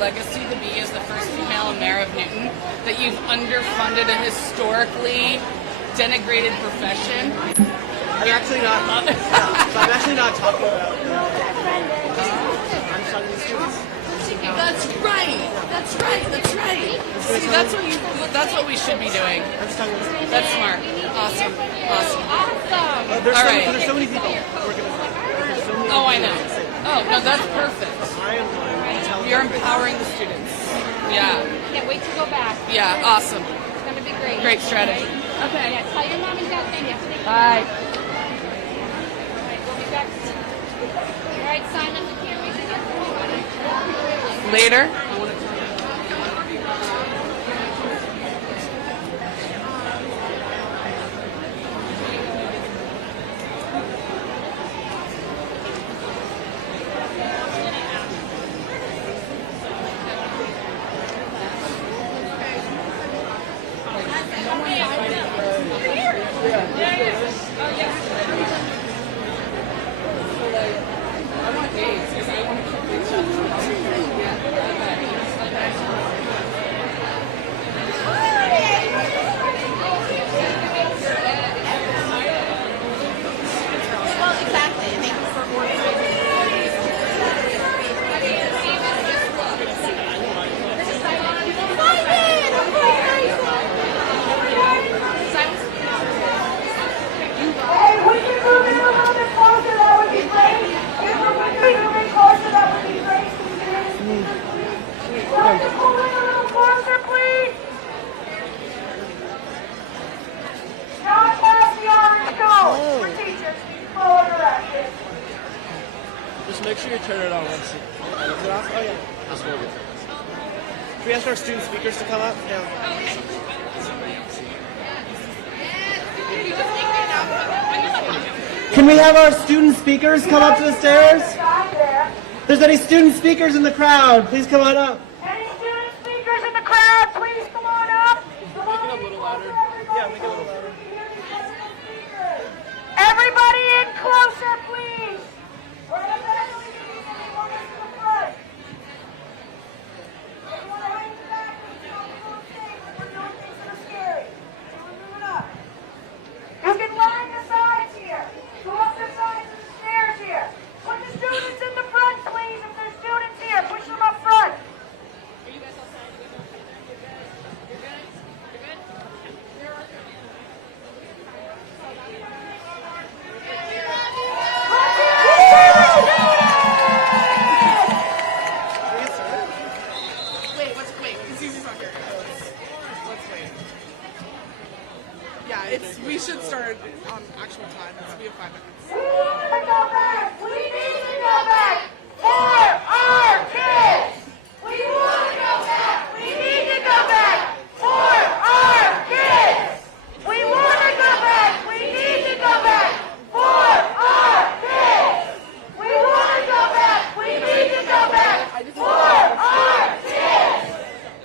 legacy to be as the first female mayor of Newton, that you've underfunded a historically denigrated profession. I'm actually not. So I'm actually not talking about. I'm talking to students. That's right. That's right. That's right. See, that's what we should be doing. I'm just talking to students. That's smart. Awesome. There's so many people working with me. Oh, I know. Oh, no, that's perfect. I am telling You're empowering the students. Yeah. Can't wait to go back. Yeah. Awesome. It's going to be great. Great strategy. Okay. Yeah, tell your mom and dad thank you. Bye. All right, we'll be back soon. All right, Simon, we can't wait to hear from you. Later. Just make sure you turn it on once. Is it off? Oh yeah. That's really good. Should we ask our student speakers to come up? Yeah. Can we have our student speakers come up to the stairs? If there's any student speakers in the crowd, please come on up. Any student speakers in the crowd, please come on up. Make it a little louder. Yeah, make it a little louder. Everybody in closer, please. We're eventually going to need anyone to the front. Everyone hang back and don't move things when we're doing things that are scary. So we're moving up. You can line the sides here. Go up the sides of the stairs here. Put the students in the front, please. If there's students here, push them up front. We should start on actual time. We have 5 minutes. We want to go back. We need to go back for our kids. We want to go back. We need to go back for our kids. We want to go back. We need to go back for our kids. We want to go back. We need to go back for our kids.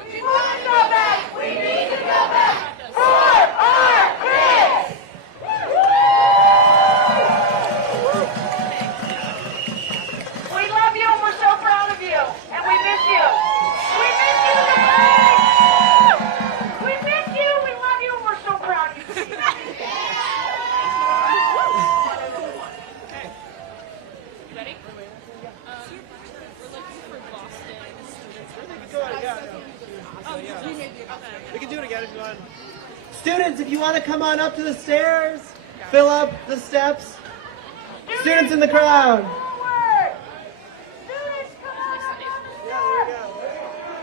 We want to go back. We need to go back for our kids. We love you and we're so proud of you. And we miss you. We miss you, guys. We miss you. We love you and we're so proud of you. Ready? We're looking for Boston students. Go ahead, yeah. We can do it again if you want. Students, if you want to come on up to the stairs, fill up the steps. Students in the crowd. Forward. Students, come on up down the Yeah, there we stairs.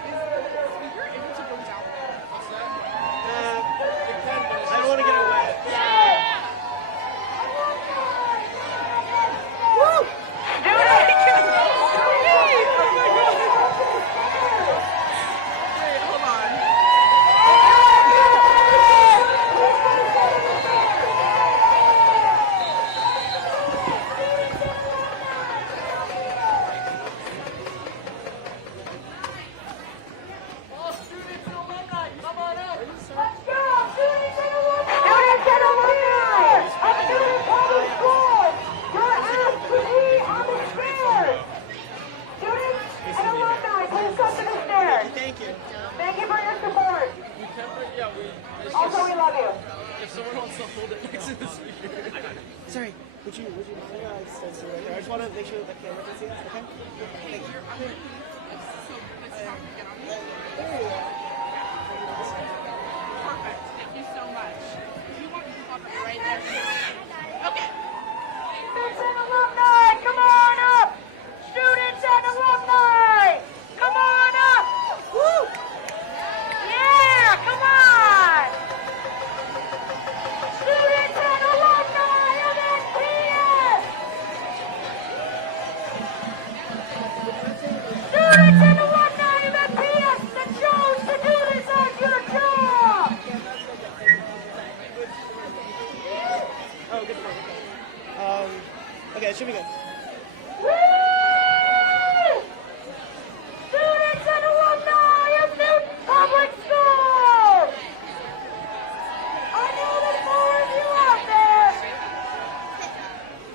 go. You're able to go down. I don't want to get it wet. Wait, hold on. would you mind stand still right there? I just want to make sure that the camera can see us, okay? Thank you. There you go. Perfect. Thank you so much. If you want to come up right there. Okay. Students and alumni, come on up! Students and alumni, come on up! Woo! Yeah, come on! Students and alumni of NTA! Students and alumni of NTA that chose to do this as your job! Oh, good. Okay, it should be good. Woo! Students and alumni of Newton Public Schools! I know there's more of you out there!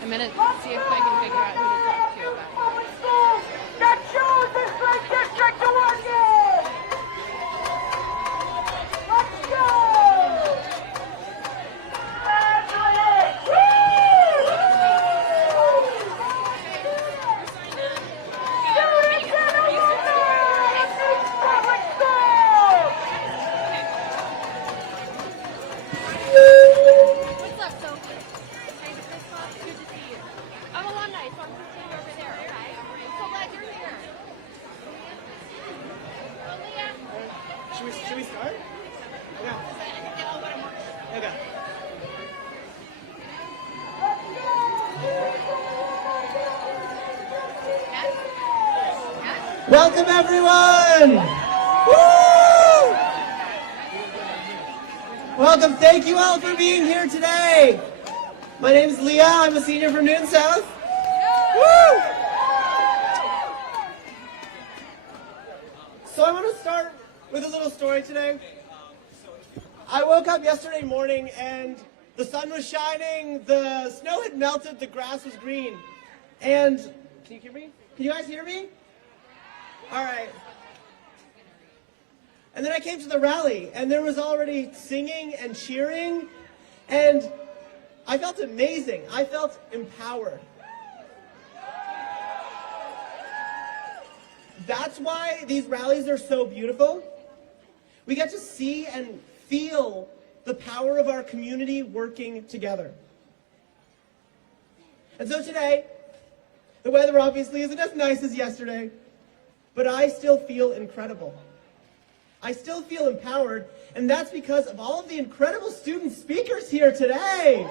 I'm gonna see if I can figure out who to talk to about it. Public schools that chose this great district to work in! Let's go! Graduates! Woo! Students and alumni of Newton Public Schools! What's up, Sophie? Hey, Christoph. Good to see you. I'm alumni, so I'm sitting over there, okay? I'm so glad you're here. Oh, Leah. Should we start? Yeah. Okay. Welcome everyone! Woo! Welcome, thank you all for being here today. My name is Leah, I'm a senior from Newton South. Woo! So I want to start with a little story today. I woke up yesterday morning and the sun was shining, the snow had melted, the grass was green. And, can you hear me? Can you guys hear me? All right. And then I came to the rally and there was already singing and cheering and I felt amazing. I felt empowered. That's why these rallies are so beautiful. We get to see and feel the power of our community working together. And so today, the weather obviously isn't as nice as yesterday, but I still feel incredible. I still feel empowered, and that's because of all of the incredible student speakers here today.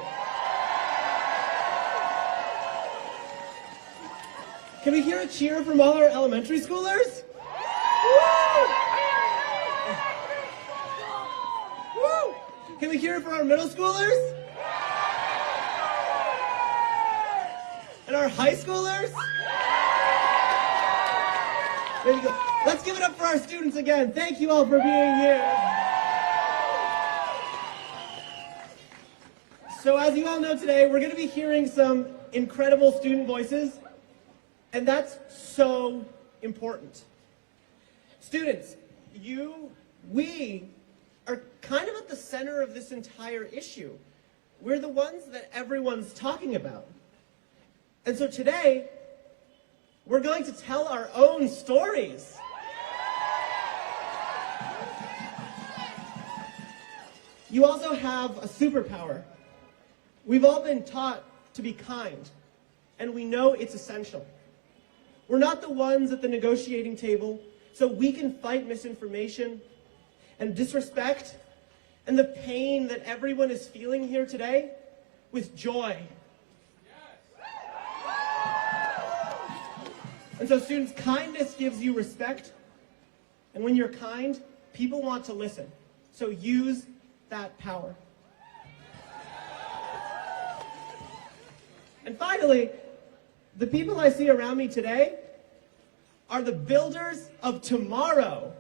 Can we hear a cheer from all our elementary schoolers? Woo! Woo! Can we hear it for our middle schoolers? And our high schoolers? There you go. Let's give it up for our students again. Thank you all for being here. So as you all know today, we're going to be hearing some incredible student voices, and that's so important. Students, we are kind of at the center of this entire issue. We're the ones that everyone's talking about. And so today, we're going to tell our own stories. You also have a superpower. We've all been taught to be kind, and we know it's essential. We're not the ones at the negotiating table, so we can fight misinformation and disrespect and the pain that everyone is feeling here today with joy. And so students, kindness gives you respect, and when you're kind, people want to listen. So use that power. And finally, the people I see around me today are the builders of tomorrow.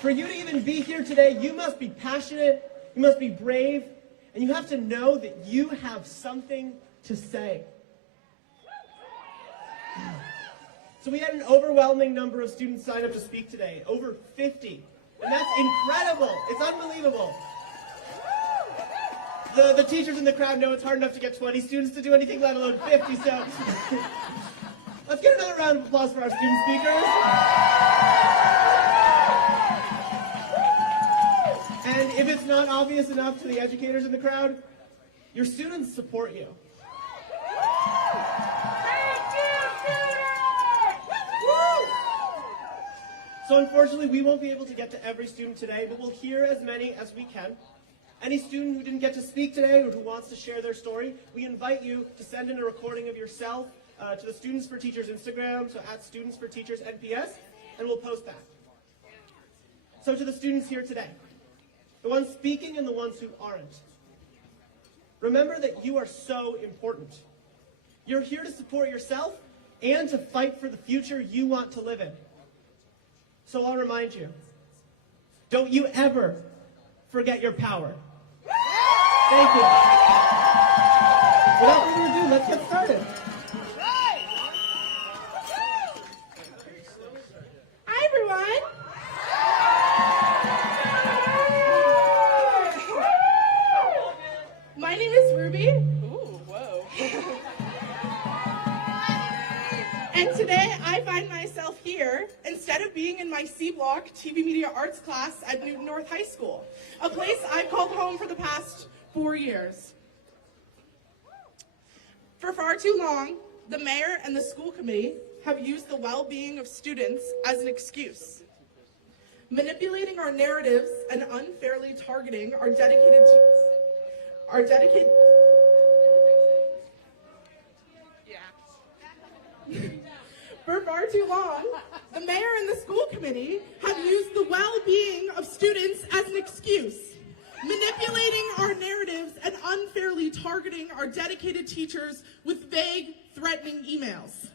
For you to even be here today, you must be passionate, you must be brave, and you have to know that you have something to say. So we had an overwhelming number of students sign up to speak today, over 50. And that's incredible. It's unbelievable. The teachers in the crowd know it's hard enough to get 20 students to do anything, let alone 50, so let's get another round of applause for our student speakers. And if it's not obvious enough to the educators in the crowd, your students support you. So unfortunately, we won't be able to get to every student today, but we'll hear as many as we can. Any student who didn't get to speak today or who wants to share their story, we invite you to send in a recording of yourself to the Students for Teachers Instagram, so at Students for Teachers NPS, and we'll post that. So to the students here today, the ones speaking and the ones who aren't, remember that you are so important. You're here to support yourself and to fight for the future you want to live in. So I'll remind you, don't you ever forget your power. Thank you. Without further ado, let's get started. Hi, everyone. My name is Ruby. Ooh, whoa. And today I find myself here instead of being in my C Block TV Media Arts class at Newton North High School, a place I've called home for the past 4 years. For far too long, the mayor and the school committee have used the well-being of students as an excuse, manipulating our narratives and unfairly targeting our dedicated For far too long, the mayor and the school committee have used the well-being of students as an excuse, manipulating our narratives and unfairly targeting our dedicated teachers with vague, threatening emails.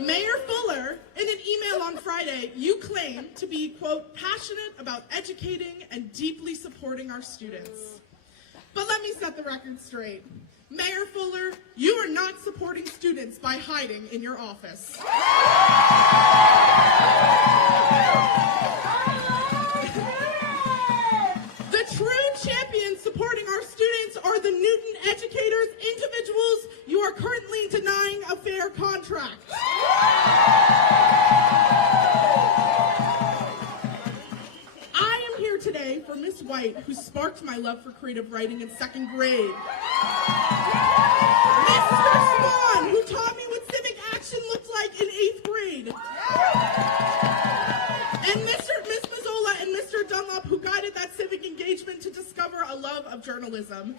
Mayor Fuller, in an email on Friday, you claim to be, quote, passionate about educating and deeply supporting our students. But let me set the record straight. Mayor Fuller, you are not supporting students by hiding in your office. The true champions supporting our students are the Newton educators, individuals you are currently denying a fair contract. I am here today for Miss White, who sparked my love for creative writing in 2nd grade. Mr. Swan, who taught me what civic action looked like in 8th grade. And Miss Mazzola and Mr. Dunlop, who guided that civic engagement to discover a love of journalism.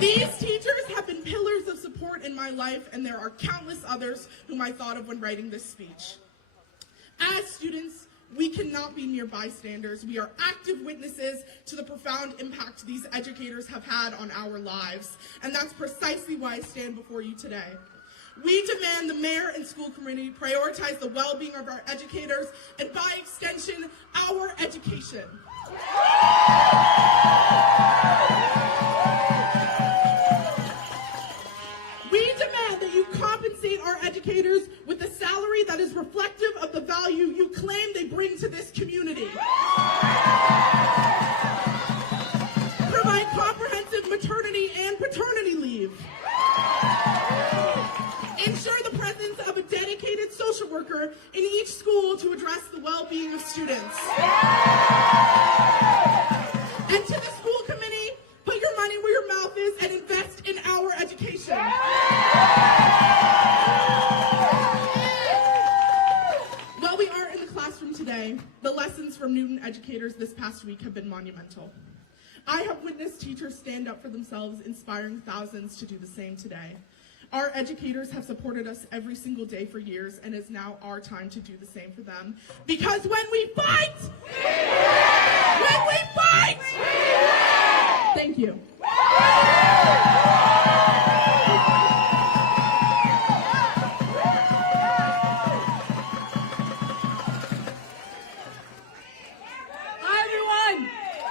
These teachers have been pillars of support in my life, and there are countless others whom I thought of when writing this speech. As students, we cannot be mere bystanders. We are active witnesses to the profound impact these educators have had on our lives. And that's precisely why I stand before you today. We demand the mayor and school committee prioritize the well-being of our educators and, by extension, our education. We demand that you compensate our educators with a salary that is reflective of the value you claim they bring to this community. Provide comprehensive maternity and paternity leave. Ensure the presence of a dedicated social worker in each school to address the well-being of students. And to the school committee, put your money where your mouth is and invest in our education. While we aren't in the classroom today, the lessons from Newton educators this past week have been monumental. I have witnessed teachers stand up for themselves, inspiring thousands to do the same today. Our educators have supported us every single day for years, and it's now our time to do the same for them. Because when we fight, thank you. Hi everyone,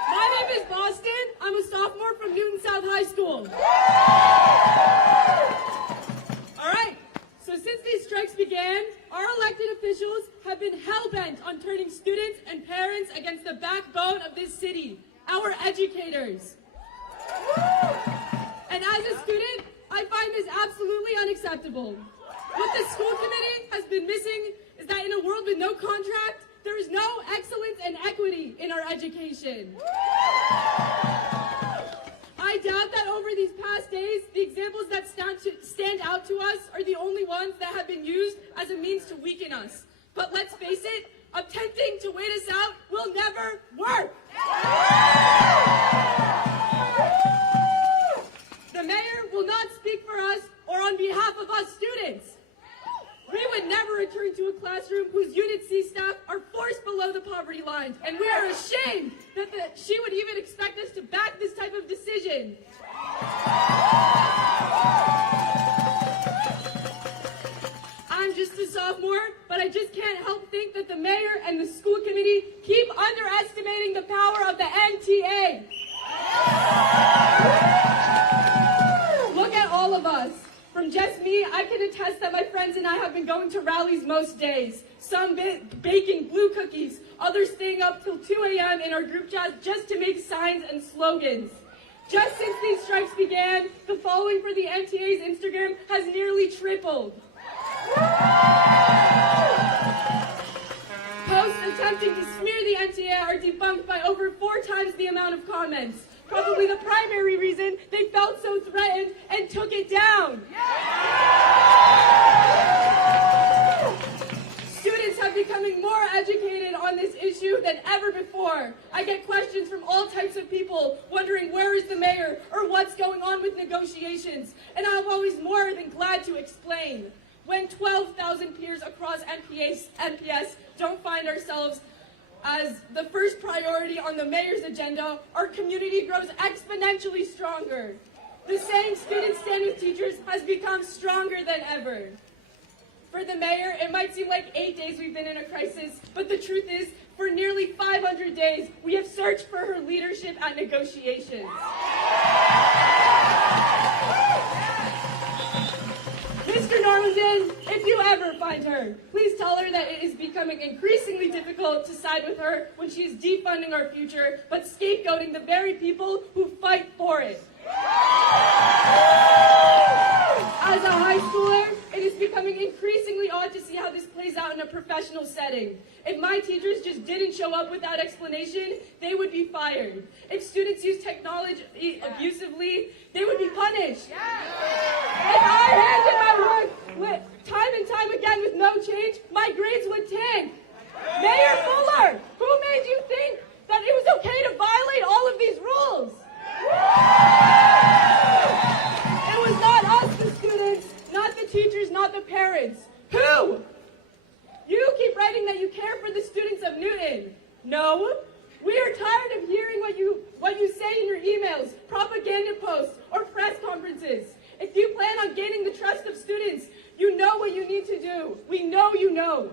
my name is Boston. I'm a sophomore from Newton South High School. All right, so since these strikes began, our elected officials have have been hell-bent on turning students and parents against the backbone of this city, our educators. And as a student, I find this absolutely unacceptable. What the school committee has been missing is that in a world with no contract, there is no excellence and equity in our education. I doubt that over these past days, the examples that stand out to us are the only ones that have been used as a means to weaken us. But let's face it, attempting to wait us out will never work. The mayor will not speak for us or on behalf of us students. We would never return to a classroom whose Unit C staff are forced below the poverty line, and we are ashamed that she would even expect us to back this type of decision. I'm just a sophomore, but I just can't help think that the mayor and the school committee keep underestimating the power of the NTA. Look at all of us. From just me, I can attest that my friends and I have been going to rallies most days. Some baking blue cookies, others staying up till 2 a.m. in our group chat just to make signs and slogans. Just since these strikes began, the following for the NTA's Instagram has nearly tripled. Posts attempting to smear the NTA are debunked by over 4 times the amount of comments. Probably the primary reason they felt so threatened and took it down. Students have becoming more educated on this issue than ever before. I get questions from all types of people wondering where is the mayor or what's going on with negotiations, and I'm always more than glad to explain. When 12,000 peers across NPS don't find ourselves as the first priority on the mayor's agenda, our community grows exponentially stronger. The saying, students stand with teachers, has become stronger than ever. For the mayor, it might seem like 8 days we've been in a crisis, but the truth is, for nearly 500 days, we have searched for her leadership at negotiations. Mr. Normandin, if you ever find her, please tell her that it is becoming increasingly difficult to side with her when she is defunding our future, but scapegoating the very people who fight for it. As a high schooler, it is becoming increasingly odd to see how this plays out in a professional setting. If my teachers just didn't show up without explanation, they would be fired. If students use technology abusively, they would be punished. If I handed my work time and time again with no change, my grades would tank. Mayor Fuller, who made you think that it was okay to violate all of these rules? It was not us, the students, not the teachers, not the parents. Who? You keep writing that you care for the students of Newton. No. We are tired of hearing what you say in your emails, propaganda posts, or press conferences. If you plan on gaining the trust of students, you know what you need to do. We know you know.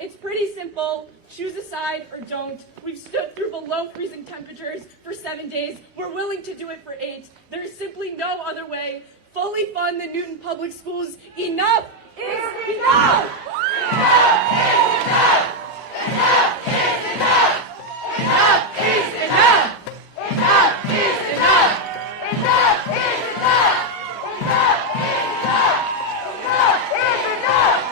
It's pretty simple. Choose a side or don't. We've stood through below freezing temperatures for 7 days. We're willing to do it for 8. There's simply no other way. Fully fund the Newton Public Schools. Enough is enough! Enough is enough! Enough is enough! Enough is enough! Enough is enough! Enough is enough! Enough is enough! Enough is enough!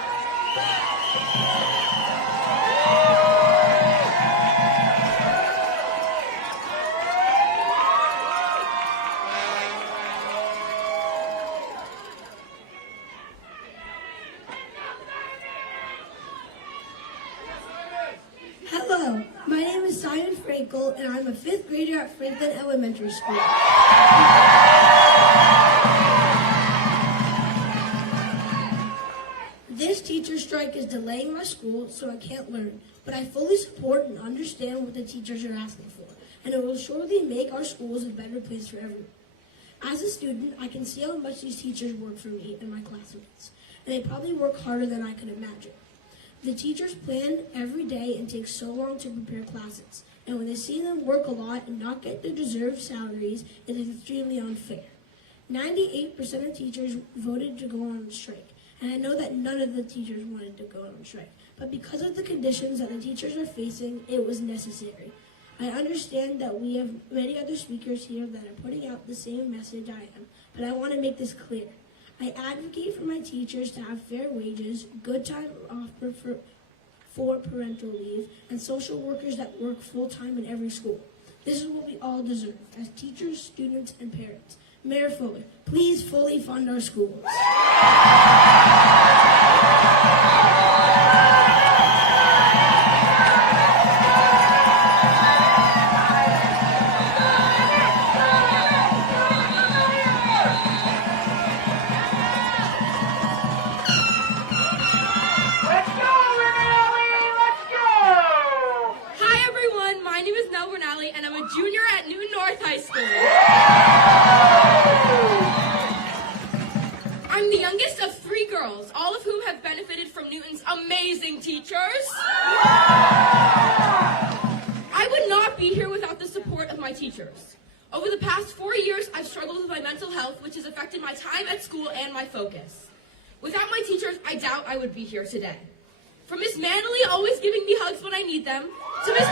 Hello, my name is Simon Frankel, and I'm a 5th grader at Franklin Elementary School. This teacher strike is delaying my school, so I can't learn, but I fully support and understand what the teachers are asking for, and it will surely make our schools a better place for everyone. As a student, I can see how much these teachers work for me and my classmates, and they probably work harder than I could imagine. The teachers plan every day and take so long to prepare classes, and when they see them work a lot and not get their deserved salaries, it is extremely unfair. 98% of teachers voted to go on strike, and I know that none of the teachers wanted to go on strike, but because of the conditions that the teachers are facing, it was necessary. I understand that we have many other speakers here that are putting out the same message I am, but I want to make this clear. I advocate for my teachers to have fair wages, good time off for parental leave, and social workers that work full-time in every school. This is what we all deserve as teachers, students, and parents. Mayor Fuller, please fully fund our schools. Hi everyone, my name is Nell Bernali and I'm a junior at Newton North High School. I'm the youngest of 3 girls, all of whom have benefited from Newton's amazing teachers. I would not be here without the support of my teachers. Over the past 4 years, I've struggled with my mental health, which has affected my time at school and my focus. Without my teachers, I doubt I would be here today. From Miss Manley always giving me hugs when I need them, to Miss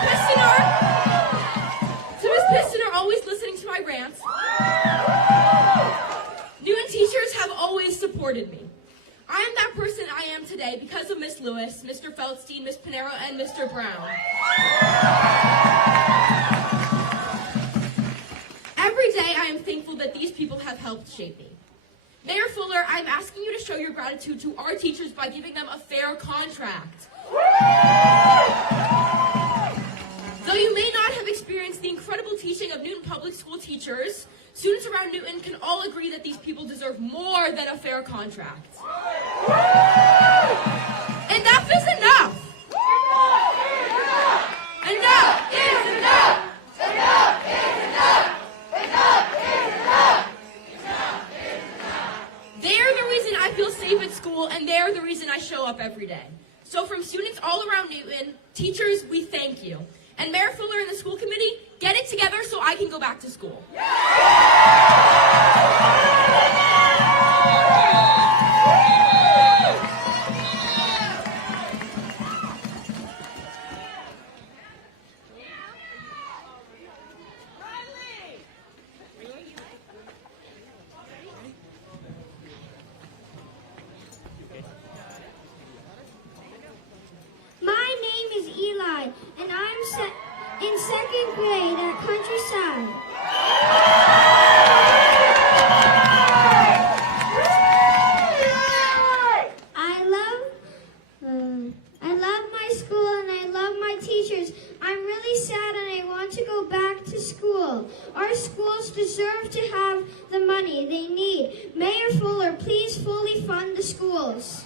Pistoner always listening to my rants, Newton teachers have always supported me. I am that person I am today because of Miss Lewis, Mr. Feldstein, Miss Pinero, and Mr. Brown. Every day I am thankful that these people have helped shape me. Mayor Fuller, I'm asking you to show your gratitude to our teachers by giving them a fair contract. Though you may not have experienced the incredible teaching of Newton Public School teachers, students around Newton can all agree that these people deserve more than a fair contract. Enough is enough! Enough is enough! Enough is enough! Enough is enough! They are the reason I feel safe at school, and they are the reason I show up every day. So from students all around Newton, teachers, we thank you. And Mayor Fuller and the school committee, get it together so I can go back to school. My name is Eli, and I'm in 2nd grade at Countryside. I love my school and I love my teachers. I'm really sad and I want to go back to school. Our schools deserve to have the money they need. Mayor Fuller, please fully fund the schools.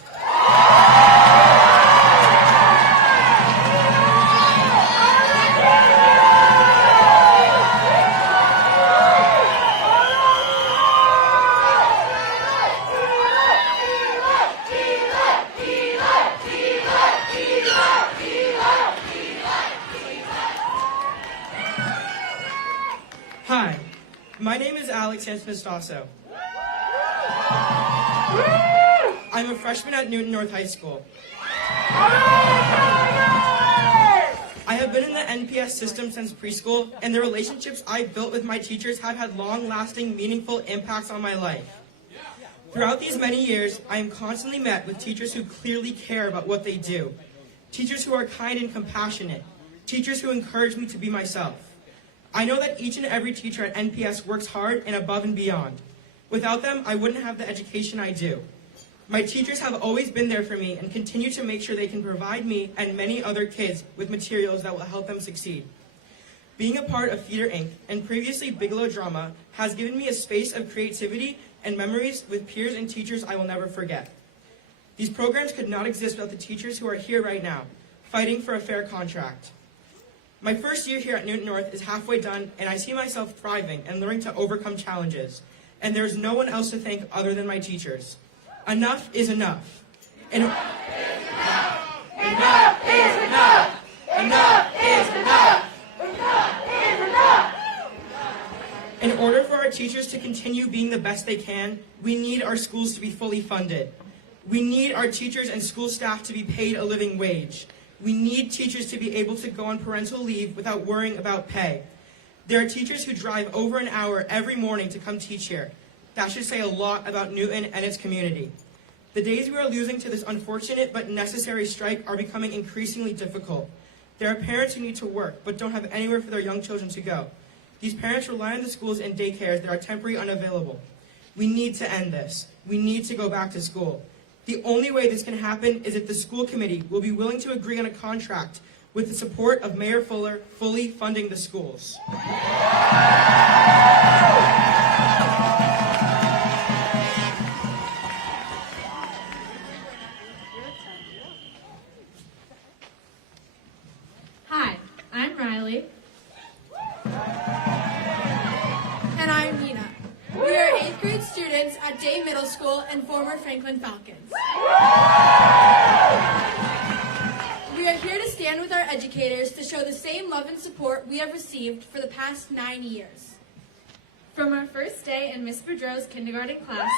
Hi, my name is Alex Sanspistasso. I'm a freshman at Newton North High School. I have been in the NPS system since preschool, and the relationships I've built with my teachers have had long-lasting, meaningful impacts on my life. Throughout these many years, I am constantly met with teachers who clearly care about what they do, teachers who are kind and compassionate, teachers who encourage me to be myself. I know that each and every teacher at NPS works hard and above and beyond. Without them, I wouldn't have the education I do. My teachers have always been there for me and continue to make sure they can provide me and many other kids with materials that will help them succeed. Being a part of Theater Inc. and previously Bigelow Drama has given me a space of creativity and memories with peers and teachers I will never forget. These programs could not exist without the teachers who are here right now, fighting for a fair contract. My first year here at Newton North is halfway done, and I see myself thriving and learning to overcome challenges. And there is no one else to thank other than my teachers. Enough is enough. Enough is enough. Enough is enough. Enough is enough. Enough is enough. In order for our teachers to continue being the best they can, we need our schools to be fully funded. We need our teachers and school staff to be paid a living wage. We need teachers to be able to go on parental leave without worrying about pay. There are teachers who drive over an hour every morning to come teach here. That should say a lot about Newton and its community. The days we are losing to this unfortunate but necessary strike are becoming increasingly difficult. There are parents who need to work but don't have anywhere for their young children to go. These parents rely on the schools and daycares that are temporarily unavailable. We need to end this. We need to go back to school. The only way this can happen is if the school committee will be willing to agree on a contract with the support of Mayor Fuller fully funding the schools. Hi, I'm Riley. And I'm Nina. We are 8th grade students at Day Middle School and former Franklin Falcons. We are here to stand with our educators to show the same love and support we have received for the past 9 years. From our first day in Miss Boudreau's kindergarten class,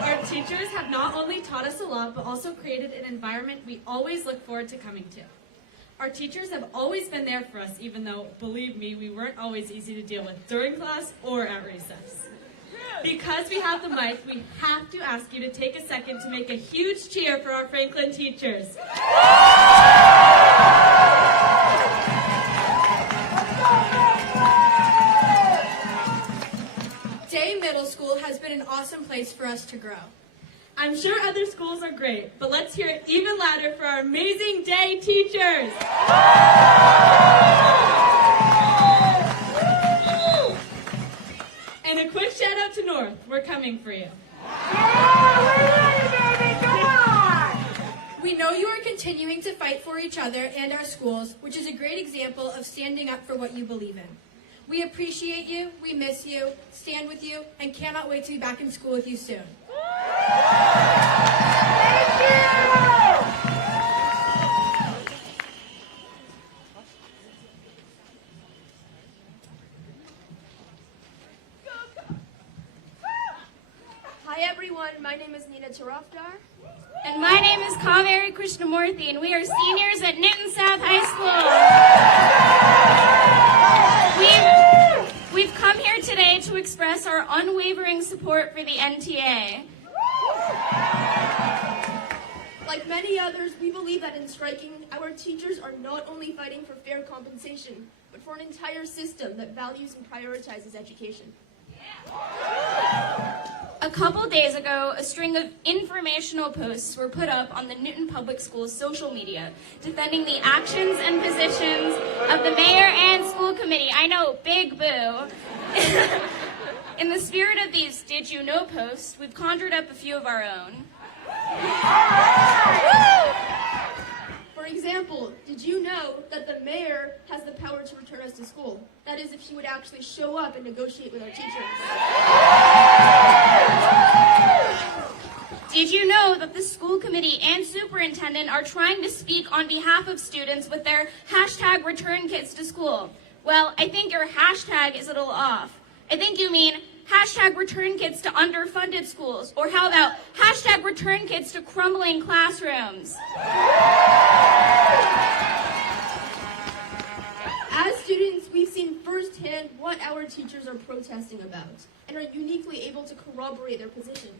our teachers have not only taught us a lot, but also created an environment we always look forward to coming to. Our teachers have always been there for us, even though, believe me, we weren't always easy to deal with during class or at recess. Because we have the mic, we have to ask you to take a second to make a huge cheer for our Franklin teachers. Day Middle School has been an awesome place for us to grow. I'm sure other schools are great, but let's hear it even louder for our amazing day teachers. And a quick shout out to North. We're coming for you. We know you are continuing to fight for each other and our schools, which is a great example of standing up for what you believe in. We appreciate you, we miss you, stand with you, and cannot wait to be back in school with you soon. Thank you! Hi everyone, my name is Nina Tarafdar. And my name is Kaveri Krishnamurthy, and we are seniors at Newton South High School. We've come here today to express our unwavering support for the NTA. Like many others, we believe that in striking, our teachers are not only fighting for fair compensation, but for an entire system that values and prioritizes education. A couple days ago, a string of informational posts were put up on the Newton Public Schools social media defending the actions and positions of the mayor and school committee. I know, big boo. In the spirit of these Did You Know posts, we've conjured up a few of our own. For example, did you know that the mayor has the power to return us to school? That is, if she would actually show up and negotiate with our teachers. Did you know that the school committee and superintendent are trying to speak on behalf of students with their hashtag return kids to school? Well, I think your hashtag is a little off. I think you mean hashtag return kids to underfunded schools, or how about hashtag return kids to crumbling classrooms? As students, we've seen firsthand what our teachers are protesting about and are uniquely able to corroborate their position.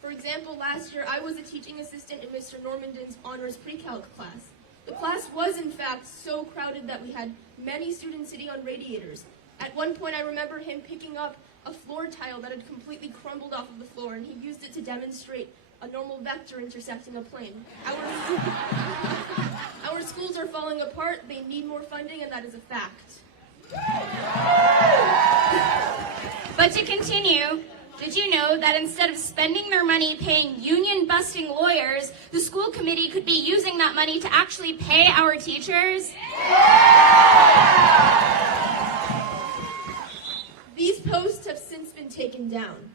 For example, last year I was a teaching assistant in Mr. Normandon's honors pre-calc class. The class was in fact so crowded that we had many students sitting on radiators. At one point I remember him picking up a floor tile that had completely crumbled off of the floor, and he used it to demonstrate a normal vector intersecting a plane. Our schools are falling apart, they need more funding, and that is a fact. But to continue, did you know that instead of spending their money paying union-busting lawyers, the school committee could be using that money to actually pay our teachers? These posts have since been taken down.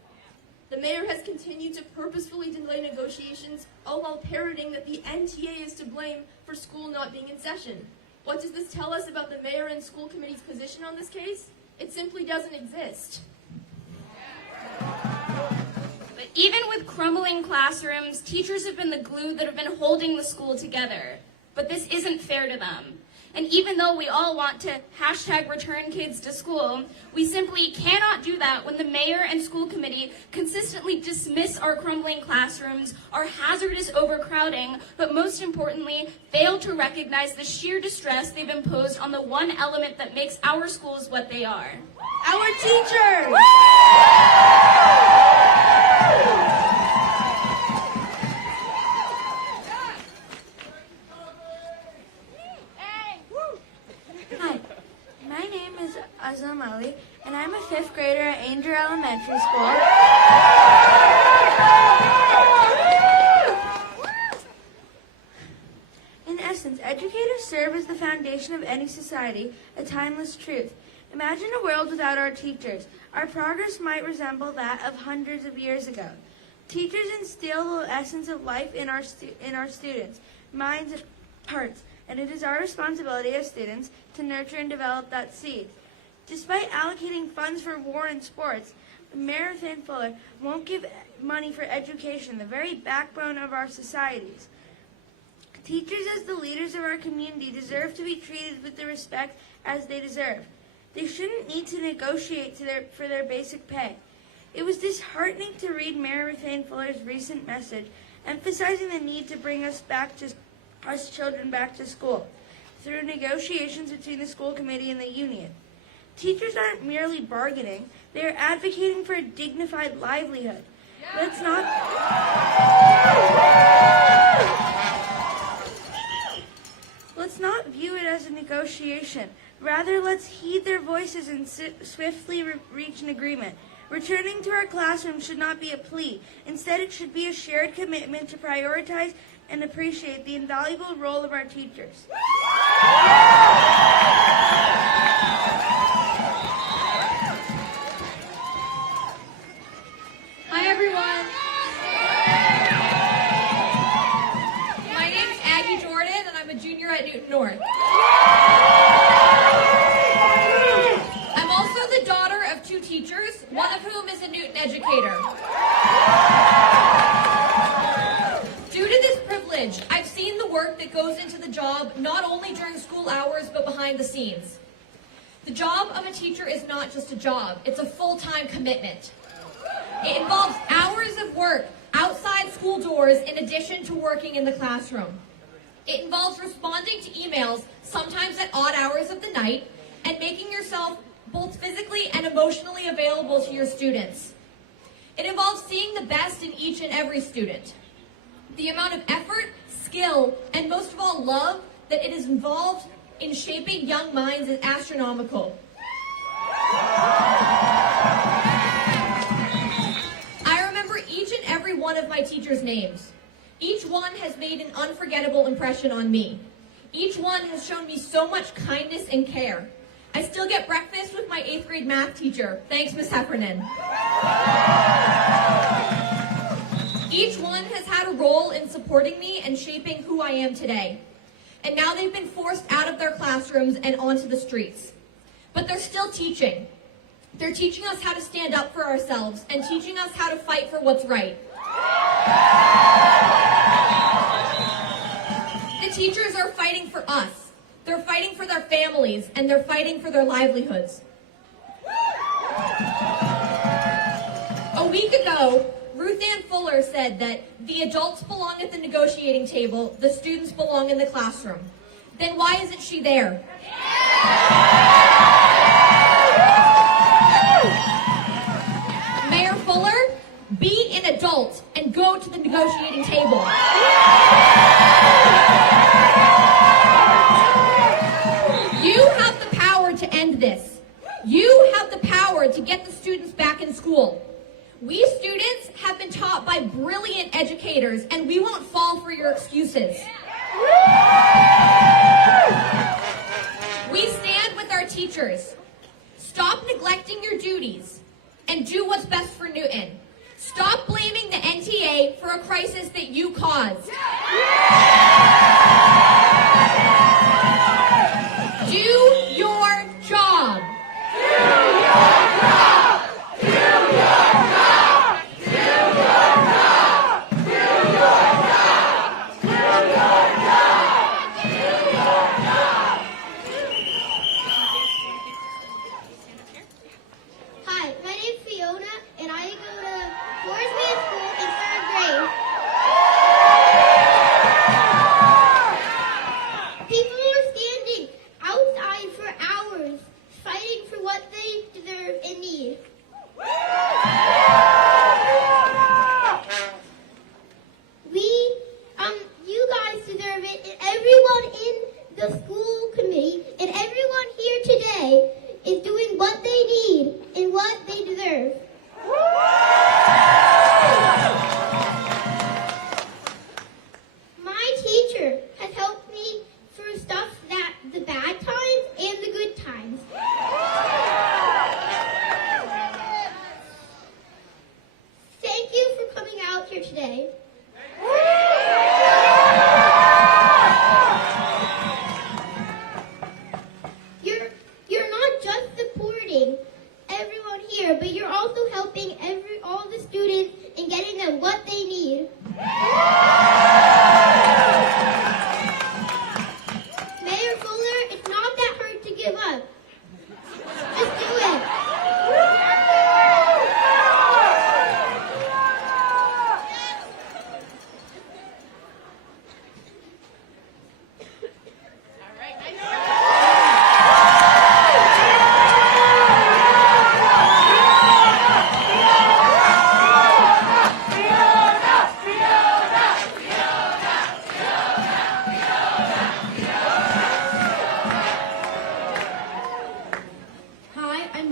The mayor has continued to purposefully delay negotiations, all while parroting that the NTA is to blame for school not being in session. What does this tell us about the mayor and school committee's position on this case? It simply doesn't exist. But even with crumbling classrooms, teachers have been the glue that have been holding the school together. But this isn't fair to them. And even though we all want to hashtag return kids to school, we simply cannot do that when the mayor and school committee consistently dismiss our crumbling classrooms, our hazardous overcrowding, but most importantly, fail to recognize the sheer distress they've imposed on the one element that makes our schools what they are. Our teachers! Hi, my name is Azam Ali, and I'm a 5th grader at Angel Elementary School. In essence, educators serve as the foundation of any society, a timeless truth. Imagine a world without our teachers. Our progress might resemble that of hundreds of years ago. Teachers instill the essence of life in our students' minds and hearts, and it is our responsibility as students to nurture and develop that seed. Despite allocating funds for war and sports, Mayor Van Fuller won't give money for education, the very backbone of our societies. Teachers, as the leaders of our community, deserve to be treated with the respect as they deserve. They shouldn't need to negotiate for their basic pay. It was disheartening to read Mayor Van Fuller's recent message, emphasizing the need to bring us children back to school through negotiations between the school committee and the union. Teachers aren't merely bargaining, they are advocating for a dignified livelihood. Let's not view it as a negotiation. Rather, let's heed their voices and swiftly reach an agreement. Returning to our classrooms should not be a plea. Instead, it should be a shared commitment to prioritize and appreciate the invaluable role of our teachers. Hi, everyone. My name's Aggie Jordan, and I'm a junior at Newton North. I'm also the daughter of 2 teachers, one of whom is a Newton educator. Due to this privilege, I've seen the work that goes into the job not only during school hours, but behind the scenes. The job of a teacher is not just a job, it's a full-time commitment. It involves hours of work outside school doors in addition to working in the classroom. It involves responding to emails, sometimes at odd hours of the night, and making yourself both physically and emotionally available to your students. It involves seeing the best in each and every student. The amount of effort, skill, and most of all love that it is involved in shaping young minds is astronomical. I remember each and every one of my teachers' names. Each one has made an unforgettable impression on me. Each one has shown me so much kindness and care. I still get breakfast with my 8th grade math teacher. Thanks, Miss Heffernan. Each one has had a role in supporting me and shaping who I am today. And now they've been forced out of their classrooms and onto the streets. But they're still teaching. They're teaching us how to stand up for ourselves and teaching us how to fight for what's right. The teachers are fighting for us. They're fighting for their families, and they're fighting for their livelihoods. A week ago, Ruth Ann Fuller said that the adults belong at the negotiating table, the students belong in the classroom. Then why isn't she there? Mayor Fuller, be an adult and go to the negotiating table. You have the power to end this. You have the power to get the students back in school. We students have been taught by brilliant educators, and we won't fall for your excuses. We stand with our teachers. Stop neglecting your duties and do what's best for Newton. Stop blaming the NTA for a crisis that you caused. Do your job. Do your job. Do your job. Do your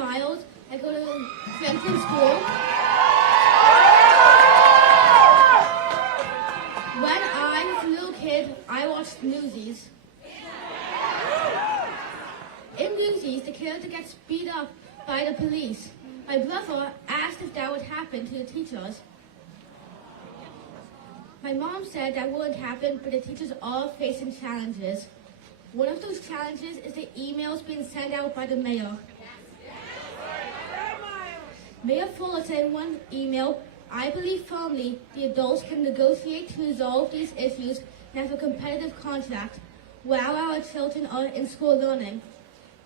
Miles. I go to Franklin School. When I was a little kid, I watched Newsies. In Newsies, the character gets beat up by the police. My brother asked if that would happen to the teachers. My mom said that wouldn't happen, but the teachers are all facing challenges. One of those challenges is the emails being sent out by the mayor. Mayor Fuller said in one email, "I believe firmly the adults can negotiate to resolve these issues and have a competitive contract while our children are in school learning."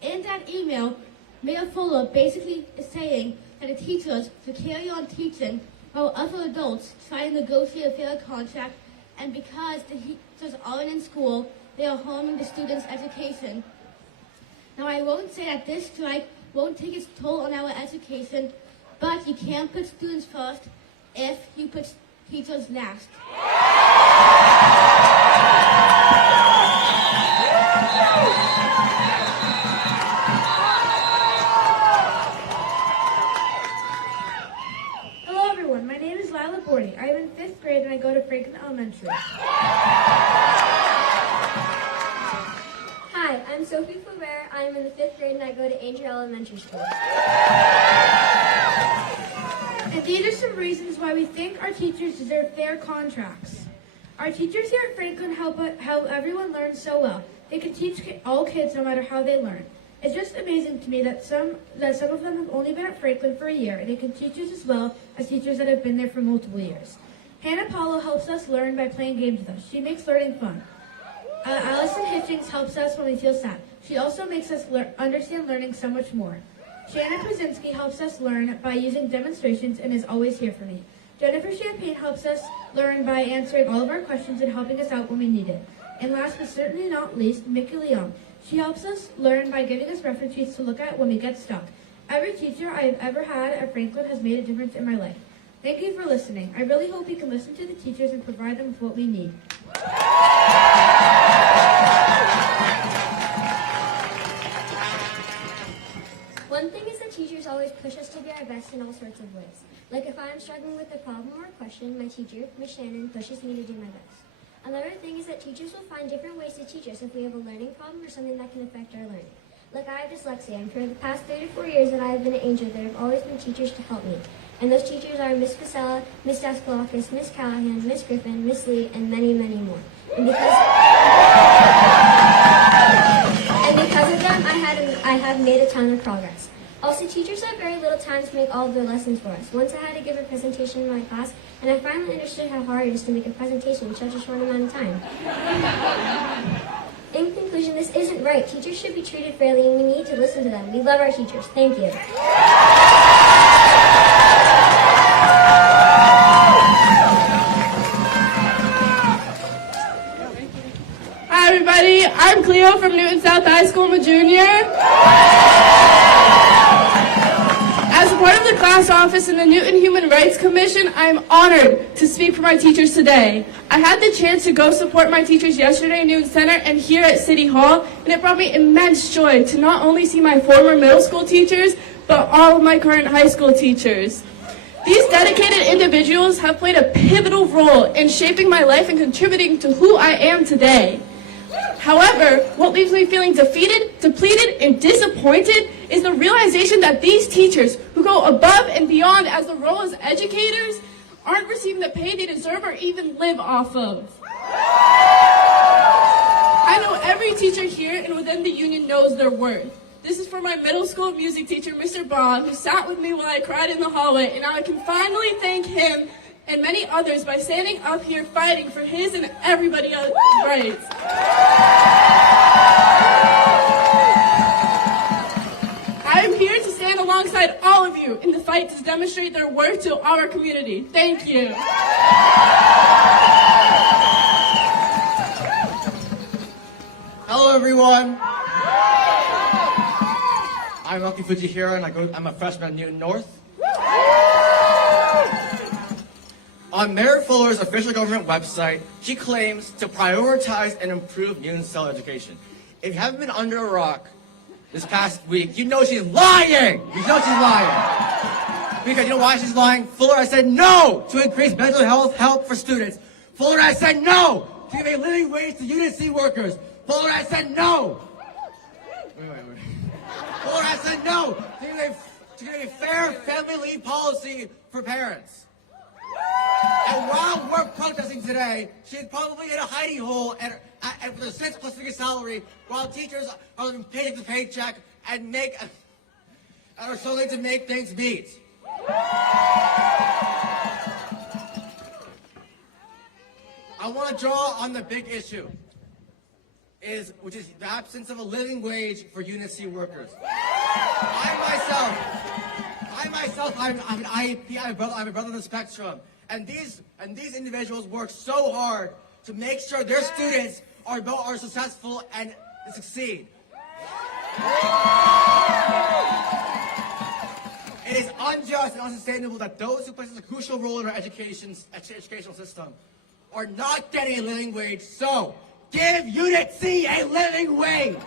In that email, Mayor Fuller basically is saying that the teachers should carry on teaching while other adults try to negotiate a fair contract, and because the teachers aren't in school, they are harming the students' education. Now, I won't say that this strike won't take its toll on our education, but you can't put students first if you put teachers last. Hello everyone, my name is Lila Bordy. I am in 5th grade and I go to Franklin Elementary. Hi, I'm Sophie Faubert. I'm in the 5th grade and I go to Angel Elementary School. And these are some reasons why we think our teachers deserve fair contracts. Our teachers here at Franklin help everyone learn so well. They can teach all kids no matter how they learn. It's just amazing to me that some of them have only been at Franklin for a year, and they can teach us as well as teachers that have been there for multiple years. Hannah Paulo helps us learn by playing games with us. She makes learning fun. Allison Hitchings helps us when we feel sad. She also makes us understand learning so much more. Shannon Krasinski helps us learn by using demonstrations and is always here for me. Jennifer Champagne helps us learn by answering all of our questions and helping us out when we need it. And last but certainly not least, Mickey Leon. She helps us learn by giving us reference sheets to look at when we get stuck. Every teacher I have ever had at Franklin has made a difference in my life. Thank you for listening. I really hope we can listen to the teachers and provide them with what we need. One thing is that teachers always push us to be our best in all sorts of ways. Like if I'm struggling with a problem or a question, my teacher, Ms. Shannon, pushes me to do my best. Another thing is that teachers will find different ways to teach us if we have a learning problem or something that can affect our learning. Like I have dyslexia, and for the past 34 years that I have been at Angel, there have always been teachers to help me. And those teachers are Miss Vasella, Miss Daskalakis, Miss Callahan, Miss Griffin, Miss Lee, and many, many more. And because of them, I have made a ton of progress. Also, teachers have very little time to make all of their lessons for us. Once I had to give a presentation in my class, and I finally understood how hard it is to make a presentation in such a short amount of time. In conclusion, this isn't right. Teachers should be treated fairly, and we need to listen to them. We love our teachers. Thank you. Hi everybody, I'm Cleo from Newton South High School. I'm a junior. As a part of the class office in the Newton Human Rights Commission, I am honored to speak for my teachers today. I had the chance to go support my teachers yesterday in Newton Center and here at City Hall, and it brought me immense joy to not only see my former middle school teachers, but all of my current high school teachers. These dedicated individuals have played a pivotal role in shaping my life and contributing to who I am today. However, what leaves me feeling defeated, depleted, and disappointed is the realization that these teachers who go above and beyond as the role as educators aren't receiving the pay they deserve or even live off of. I know every teacher here and within the union knows their worth. This is for my middle school music teacher, Mr. Bond, who sat with me while I cried in the hallway, and now I can finally thank him and many others by standing up here fighting for his and everybody else's rights. I am here to stand alongside all of you in the fight to demonstrate their worth to our community. Thank you. Hello, everyone. I'm Aki Fujihira, and I'm a freshman at Newton North. On Mayor Fuller's official government website, she claims to prioritize and improve Newton's cell education. If you haven't been under a rock, this past week. You know she's lying! You know she's lying. Because you know why she's lying? Fuller has said no to increase mental health help for students. Fuller has said no to give a living wage to Unit C workers. Fuller has said no. Wait. Fuller has said no to give a fair family leave policy for parents. And while we're protesting today, she's probably in a hiding hole and with a 6+ figure salary, while teachers are living paycheck to paycheck and are struggling to make things meet. I want to draw on the big issue, which is the absence of a living wage for Unit C workers. I myself, I'm an IEP. I'm a brother on the spectrum, and these individuals work so hard to make sure their students are successful and succeed. It is unjust and unsustainable that those who play such a crucial role in our educational system are not getting a living wage. So, give Unit C a living wage!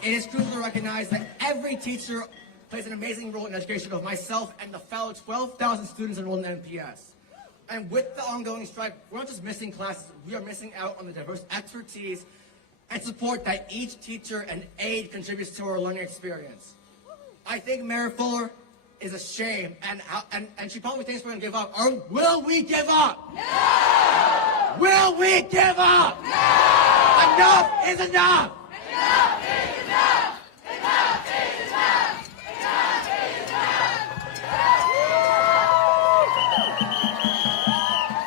It is crucial to recognize that every teacher plays an amazing role in the education of myself and the fellow 12,000 students enrolled in NPS. And with the ongoing strike, we're not just missing classes, we are missing out on the diverse expertise and support that each teacher and aide contributes to our learning experience. I think Mayor Fuller is a shame, and she probably thinks we're going to give up. Or will we give up? No! Will we give up? No! Enough is enough! Enough is enough! Enough is enough! Enough is enough!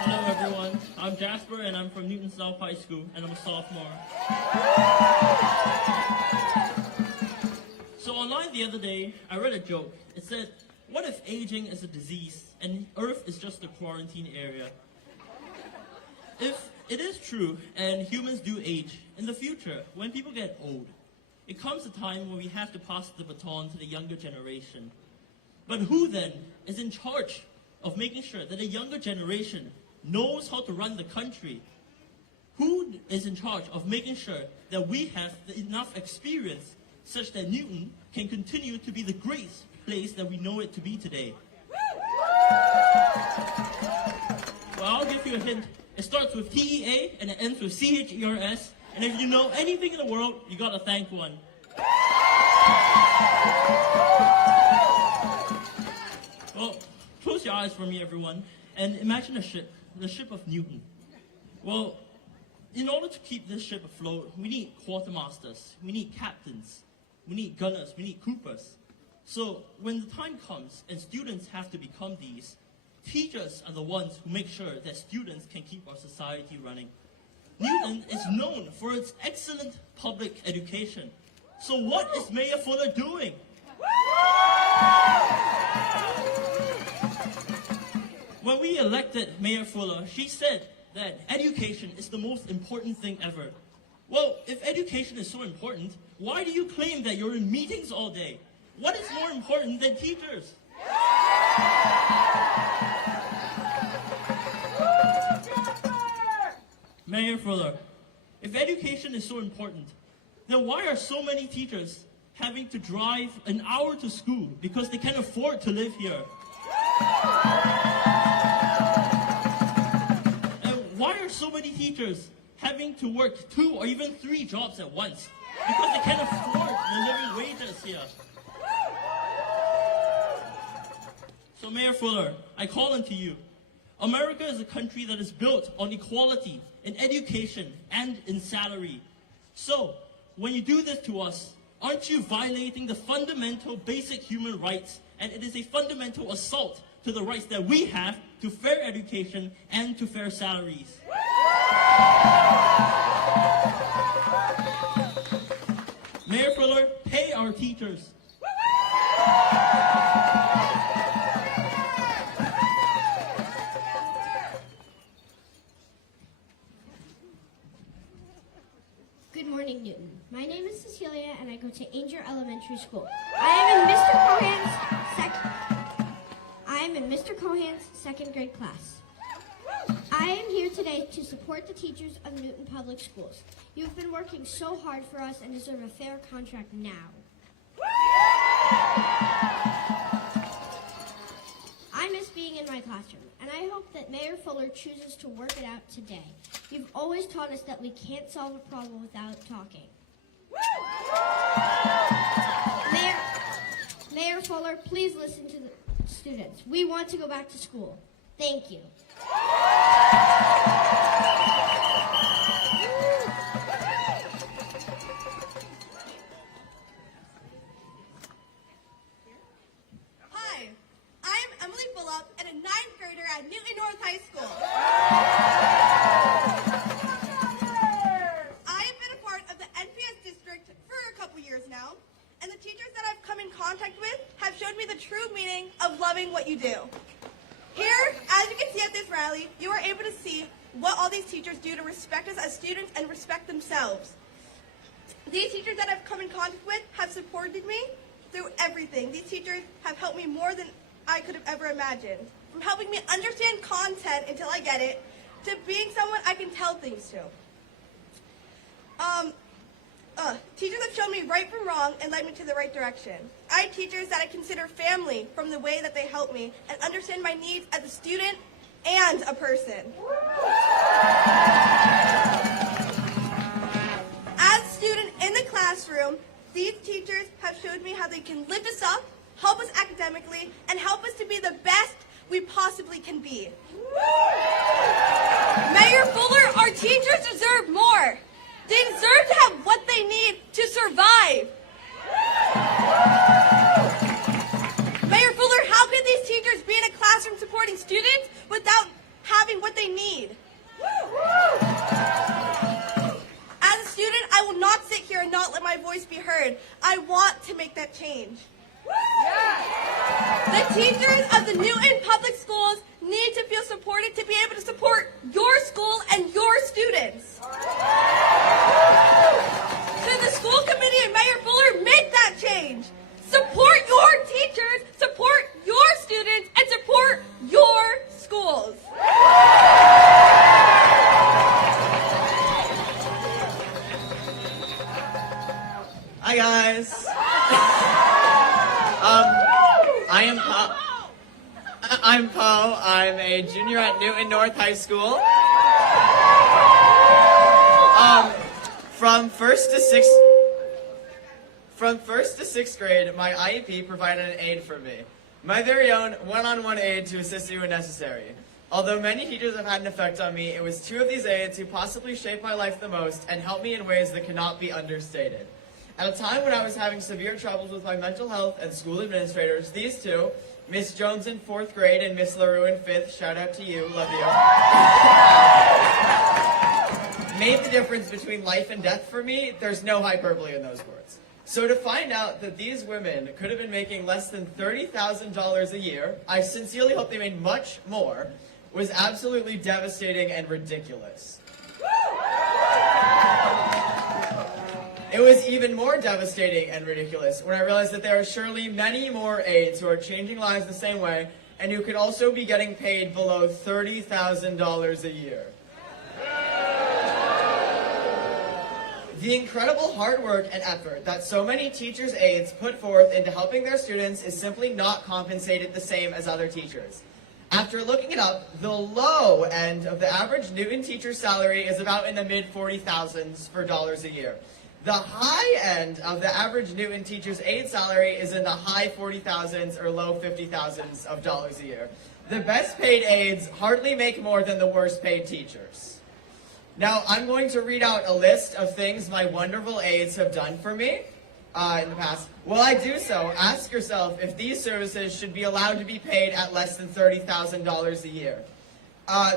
Hello everyone, I'm Jasper and I'm from Newton South High School and I'm a sophomore. So online the other day, I read a joke. It said, what if aging is a disease and Earth is just a quarantine area? If it is true and humans do age, in the future, when people get old, it comes a time when we have to pass the baton to the younger generation. But who then is in charge of making sure that the younger generation knows how to run the country? Who is in charge of making sure that we have enough experience such that Newton can continue to be the great place that we know it to be today? Well, I'll give you a hint. It starts with TEA and it ends with CHERS. And if you know anything in the world, you gotta thank one. Well, close your eyes for me, everyone, and imagine a ship, the ship of Newton. Well, in order to keep this ship afloat, we need quartermasters, we need captains, we need gunners, we need coopers. So when the time comes and students have to become these, teachers are the ones who make sure that students can keep our society running. Newton is known for its excellent public education. So what is Mayor Fuller doing? When we elected Mayor Fuller, she said that education is the most important thing ever. Well, if education is so important, why do you claim that you're in meetings all day? What is more important than teachers? Mayor Fuller, if education is so important, then why are so many teachers having to drive an hour to school because they can't afford to live here? And why are so many teachers having to work 2 or even 3 jobs at once because they can't afford the living wages here? So Mayor Fuller, I call on to you. America is a country that is built on equality in education and in salary. So, when you do this to us, aren't you violating the fundamental basic human rights? And it is a fundamental assault to the rights that we have to fair education and to fair salaries. Mayor Fuller, pay our teachers. Good morning, Newton. My name is Cecilia, and I go to Angel Elementary. elementary school. I am in Mr. Cohan's second grade class. I am here today to support the teachers of Newton Public Schools. You've been working so hard for us and deserve a fair contract now. I miss being in my classroom, and I hope that Mayor Fuller chooses to work it out today. You've always taught us that we can't solve a problem without talking. Mayor Fuller, please listen to the students. We want to go back to school. Thank you. Hi, I'm Emily Bullock and a 9th grader at Newton North High School. I've been a part of the NPS district for a couple years now, and the teachers that I've come in contact with have showed me the true meaning of loving what you do. Here, as you can see at this rally, you are able to see what all these teachers do to respect us as students and respect themselves. These teachers that I've come in contact with have supported me through everything. These teachers have helped me more than I could have ever imagined. From helping me understand content until I get it, to being someone I can tell things to. Teachers have shown me right from wrong and led me to the right direction. I have teachers that I consider family from the way that they help me and understand my needs as a student and a person. As a student in the classroom, these teachers have showed me how they can lift us up, help us academically, and help us to be the best we possibly can be. Mayor Fuller, our teachers deserve more. They deserve to have what they need to survive. Mayor Fuller, how can these teachers be in a classroom supporting students without having what they need? As a student, I will not sit here and not let my voice be heard. I want to make that change. The teachers of the Newton Public Schools need to feel supported to be able to support your school and your students. To the school committee and Mayor Fuller, make that change. Support your teachers, support your students, and support your schools. Hi guys. I'm Poe. I'm a junior at Newton North High School. From first to sixth grade, my IEP provided an aid for me. My very own one-on-one aid to assist me when necessary. Although many teachers have had an effect on me, it was two of these aides who possibly shaped my life the most and helped me in ways that cannot be understated. At a time when I was having severe troubles with my mental health and school administrators, these two, Miss Jones in 4th grade and Miss LaRue in 5th, shout out to you, love you, made the difference between life and death for me. There's no hyperbole in those words. So to find out that these women could have been making less than $30,000 a year, I sincerely hope they made much more, was absolutely devastating and ridiculous. It was even more devastating and ridiculous when I realized that there are surely many more aides who are changing lives the same way and who could also be getting paid below $30,000 a year. The incredible hard work and effort that so many teachers' aides put forth into helping their students is simply not compensated the same as other teachers. After looking it up, the low end of the average Newton teacher salary is about in the mid-$40,000s for dollars a year. The high end of the average Newton teacher's aide salary is in the high 40,000s or low 50,000s of dollars a year. The best paid aides hardly make more than the worst paid teachers. Now, I'm going to read out a list of things my wonderful aides have done for me in the past. While I do so, ask yourself if these services should be allowed to be paid at less than $30,000 a year.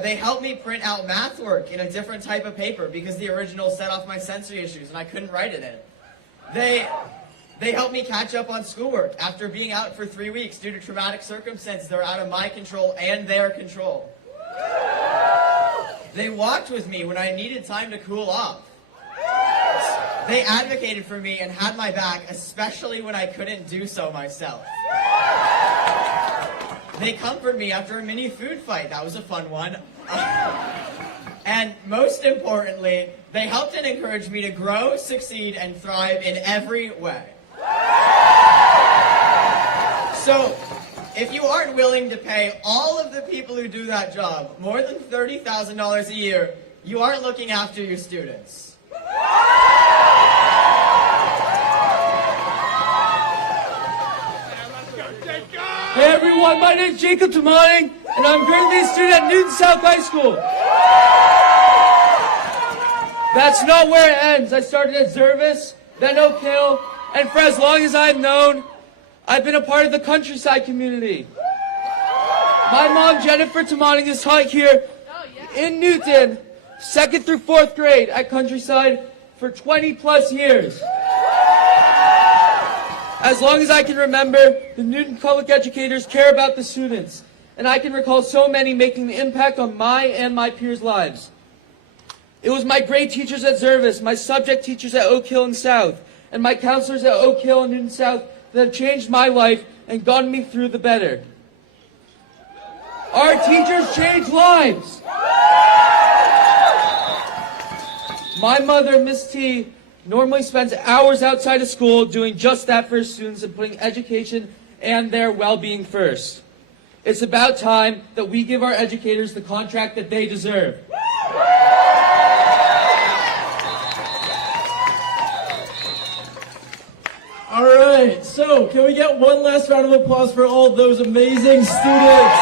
They helped me print out math work in a different type of paper because the original set off my sensory issues and I couldn't write in it. They helped me catch up on schoolwork after being out for 3 weeks due to traumatic circumstances that are out of my control and their control. They walked with me when I needed time to cool off. They advocated for me and had my back, especially when I couldn't do so myself. They comforted me after a mini food fight. That was a fun one. And most importantly, they helped and encouraged me to grow, succeed, and thrive in every way. So, if you aren't willing to pay all of the people who do that job more than $30,000 a year, you aren't looking after your students. Hey everyone, my name is Jacob Tamaning, and I'm currently a student at Newton South High School. That's not where it ends. I started at Zervis, then Oak Hill, and for as long as I've known, I've been a part of the Countryside community. My mom, Jennifer Tamaning, is taught here in Newton, 2nd through 4th grade at Countryside for 20 plus years. As long as I can remember, the Newton public educators care about the students, and I can recall so many making the impact on my and my peers' lives. It was my grade teachers at Zervis, my subject teachers at Oak Hill and South, and my counselors at Oak Hill and Newton South that have changed my life and gotten me through the better. Our teachers change lives. My mother, Miss T, normally spends hours outside of school doing just that for her students and putting education and their well-being first. It's about time that we give our educators the contract that they deserve. All right, so can we get one last round of applause for all those amazing students?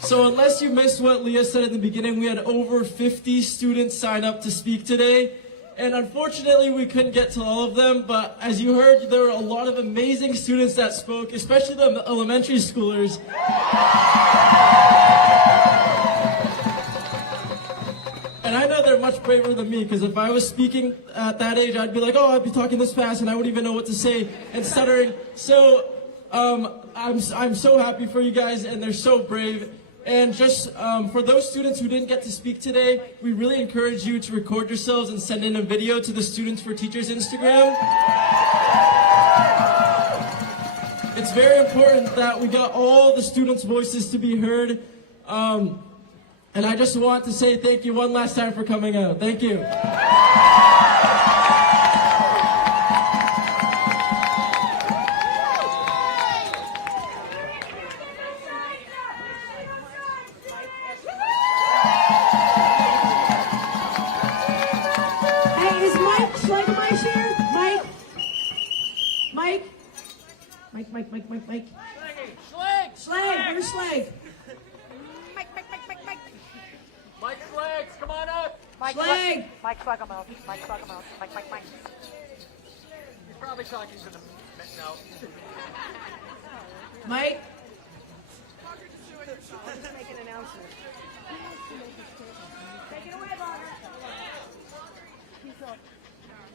So unless you missed what Leah said in the beginning, we had over 50 students sign up to speak today. And unfortunately, we couldn't get to all of them, but as you heard, there were a lot of amazing students that spoke, especially the elementary schoolers. And I know they're much braver than me, because if I was speaking at that age, I'd be like, oh, I'd be talking this fast, and I wouldn't even know what to say, and stuttering. So I'm so happy for you guys, and they're so brave. And just for those students who didn't get to speak today, we really encourage you to record yourselves and send in a video to the Students for Teachers Instagram. It's very important that we got all the students' voices to be heard. And I just want to say thank you one last time for coming out. Thank you. Mike. Schlag, where's Schlag? Mike. Mike Flags, come on up. Schlag. Mike, plug him out. Mike. He's probably talking to the... No. Mike. I'll just make an announcement. Take it away, Bonner.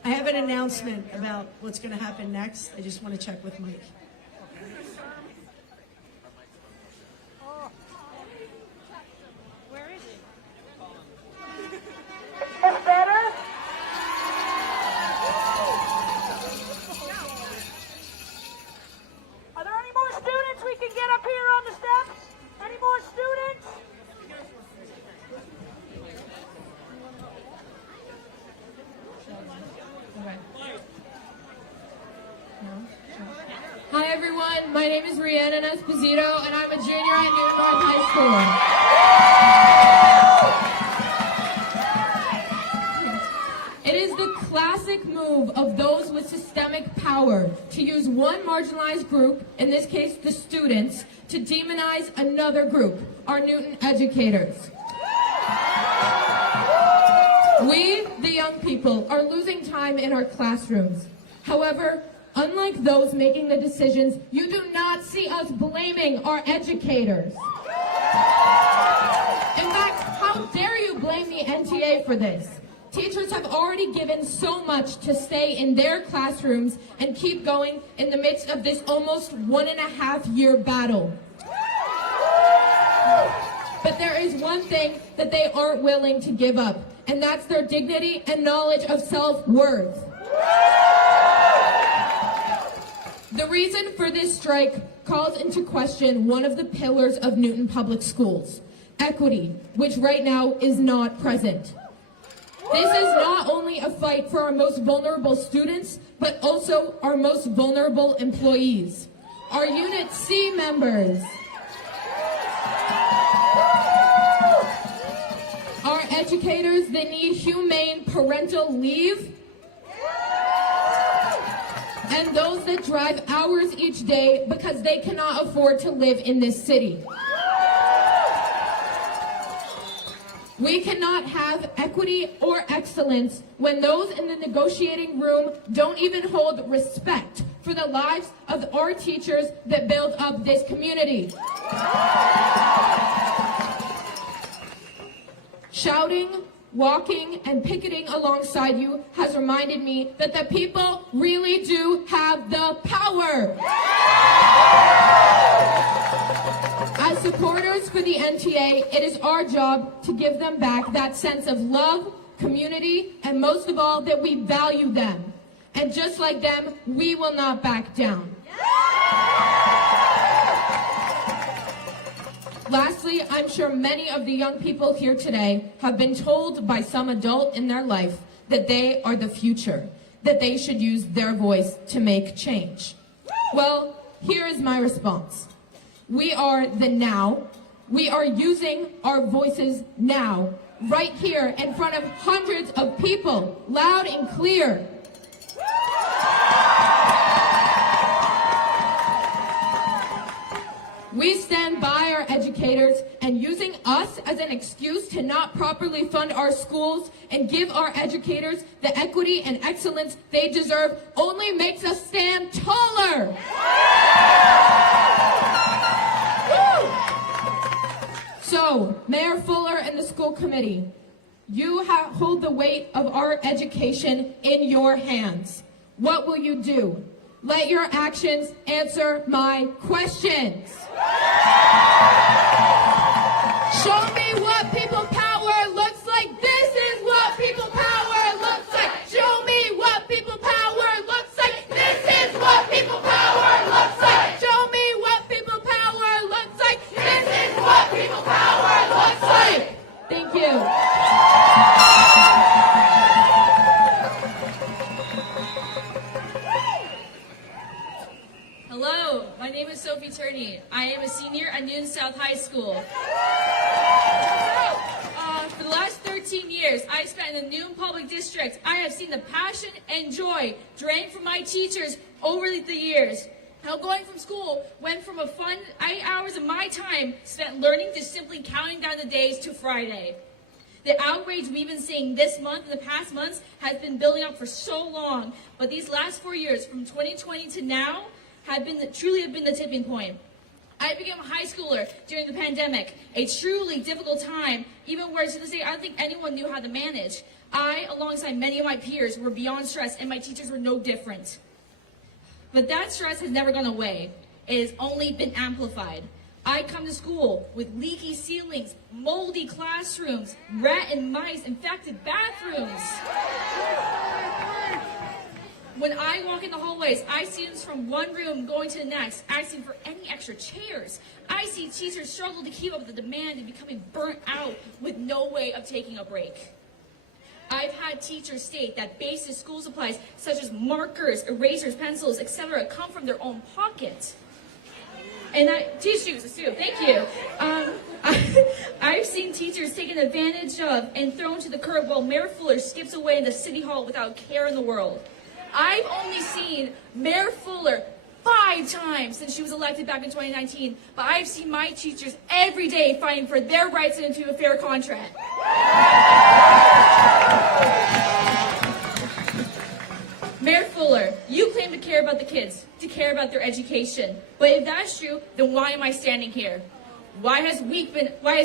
I have an announcement about what's going to happen next. I just want to check with Mike. Where is he? It's better? Are there any more students we can get up here on the steps? Any more students? Hi everyone, my name is Rhiannon Esposito and I'm a junior at Newton North High School. It is the classic move of those with systemic power to use one marginalized group, in this case the students, to demonize another group, our Newton educators. We, the young people, are losing time in our classrooms. However, unlike those making the decisions, you do not see us blaming our educators. In fact, how dare you blame the NTA for this? Teachers have already given so much to stay in their classrooms and keep going in the midst of this almost 1.5-year battle. But there is one thing that they aren't willing to give up, and that's their dignity and knowledge of self-worth. The reason for this strike calls into question one of the pillars of Newton Public Schools, equity, which right now is not present. This is not only a fight for our most vulnerable students, but also our most vulnerable employees, our Unit C members, our educators that need humane parental leave, and those that drive hours each day because they cannot afford to live in this city. We cannot have equity or excellence when those in the negotiating room don't even hold respect for the lives of our teachers that build up this community. Shouting, walking, and picketing alongside you has reminded me that the people really do have the power. As supporters for the NTA, it is our job to give them back that sense of love, community, and most of all, that we value them. And just like them, we will not back down. Lastly, I'm sure many of the young people here today have been told by some adult in their life that they are the future, that they should use their voice to make change. Well, here is my response. We are the now. We are using our voices now, right here in front of hundreds of people, loud and clear. We stand by our educators, and using us as an excuse to not properly fund our schools and give our educators the equity and excellence they deserve only makes us stand taller. So, Mayor Fuller and the school committee, you hold the weight of our education in your hands. What will you do? Let your actions answer my questions. Show me what people power looks like. This is what people power looks like. Show me what people power looks like. This is what people power looks like. Show me what people power looks like. This is what people power looks like. Thank you. Hello, my name is Sophie Turney. I am a senior at Newton South High School. For the last 13 years I've spent in the Newton Public District, I have seen the passion and joy drain from my teachers over the years. How going from school went from a fun 8 hours of my time spent learning to simply counting down the days to Friday. The outrage we've been seeing this month and the past months has been building up for so long, but these last 4 years, from 2020 to now, truly have been the tipping point. I became a high schooler during the pandemic, a truly difficult time, even where to this day I don't think anyone knew how to manage. I, alongside many of my peers, were beyond stressed, and my teachers were no different. But that stress has never gone away. It has only been amplified. I come to school with leaky ceilings, moldy classrooms, rat and mice infected bathrooms. When I walk in the hallways, I see students from one room going to the next, asking for any extra chairs. I see teachers struggle to keep up with the demand and becoming burnt out with no way of taking a break. I've had teachers state that basic school supplies such as markers, erasers, pencils, etc. come from their own pocket. And tissues too, thank you. I've seen teachers taken advantage of and thrown to the curb while Mayor Fuller skips away into City Hall without a care in the world. I've only seen Mayor Fuller 5 times since she was elected back in 2019, but I've seen my teachers every day fighting for their rights into a fair contract. Mayor Fuller, you claim to care about the kids, to care about their education. But if that's true, then why am I standing here? Why has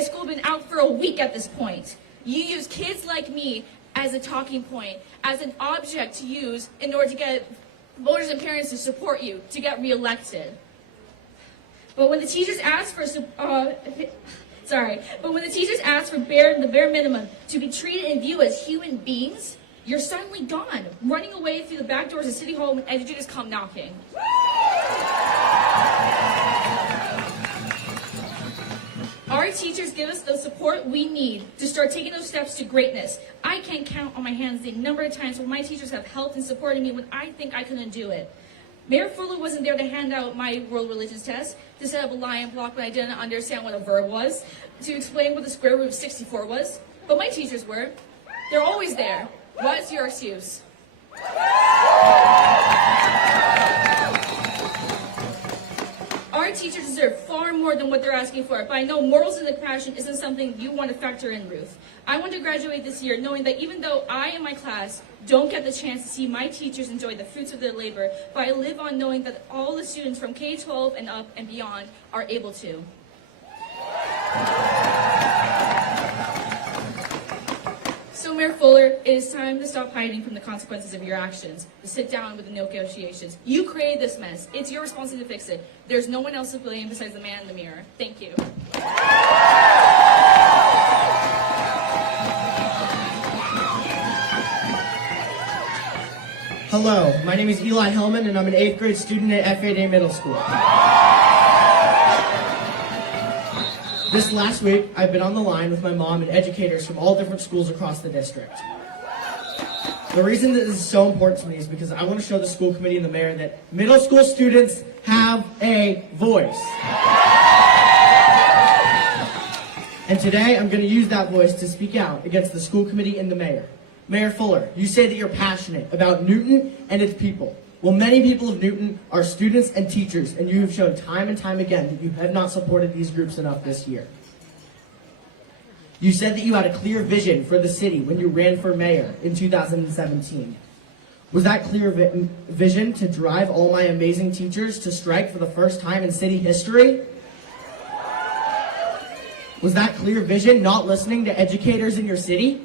school been out for a week at this point? You use kids like me as a talking point, as an object to use in order to get voters and parents to support you, to get reelected. But when the teachers ask for the bare minimum to be treated and viewed as human beings, you're suddenly gone, running away through the back doors of City Hall when educators come knocking. Our teachers give us the support we need to start taking those steps to greatness. I can't count on my hands the number of times when my teachers have helped and supported me when I think I couldn't do it. Mayor Fuller wasn't there to hand out my world religions test, to set up a lion block when I didn't understand what a verb was, to explain what the square root of 64 was, but my teachers were. They're always there. What's your excuse? Our teachers deserve far more than what they're asking for, but I know morals and compassion isn't something you want to factor in, Ruth. I want to graduate this year knowing that even though I and my class don't get the chance to see my teachers enjoy the fruits of their labor, but I live on knowing that all the students from K-12 and up and beyond are able to. So, Mayor Fuller, it is time to stop hiding from the consequences of your actions, to sit down with the negotiations. You created this mess. It's your responsibility to fix it. There's no one else to blame besides the man in the mirror. Thank you. Hello, my name is Eli Hellman, and I'm an 8th grade student at F8A Middle School. This last week, I've been on the line with my mom and educators from all different schools across the district. The reason that this is so important to me is because I want to show the school committee and the mayor that middle school students have a voice. And today, I'm going to use that voice to speak out against the school committee and the mayor. Mayor Fuller, you say that you're passionate about Newton and its people. Well, many people of Newton are students and teachers, and you have shown time and time again that you have not supported these groups enough this year. You said that you had a clear vision for the city when you ran for mayor in 2017. Was that clear vision to drive all my amazing teachers to strike for the first time in city history? Was that clear vision not listening to educators in your city?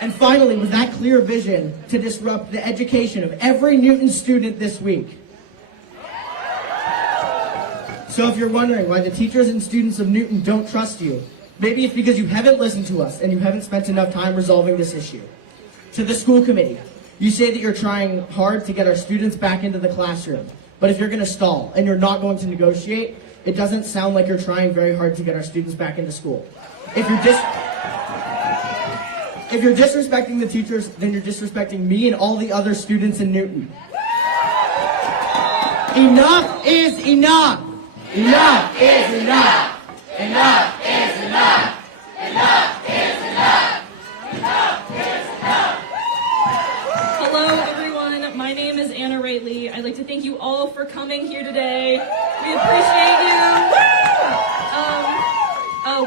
And finally, was that clear vision to disrupt the education of every Newton student this week? So if you're wondering why the teachers and students of Newton don't trust you, maybe it's because you haven't listened to us and you haven't spent enough time resolving this issue. To the school committee, you say that you're trying hard to get our students back into the classroom, but if you're going to stall and you're not going to negotiate, it doesn't sound like you're trying very hard to get our students back into school. If you're disrespecting the teachers, then you're disrespecting me and all the other students in Newton. Enough is enough! Enough is enough! Enough is enough! Enough is enough! Enough is enough! Hello, everyone. My name is Anna Rately. I'd like to thank you all for coming here today. We appreciate you.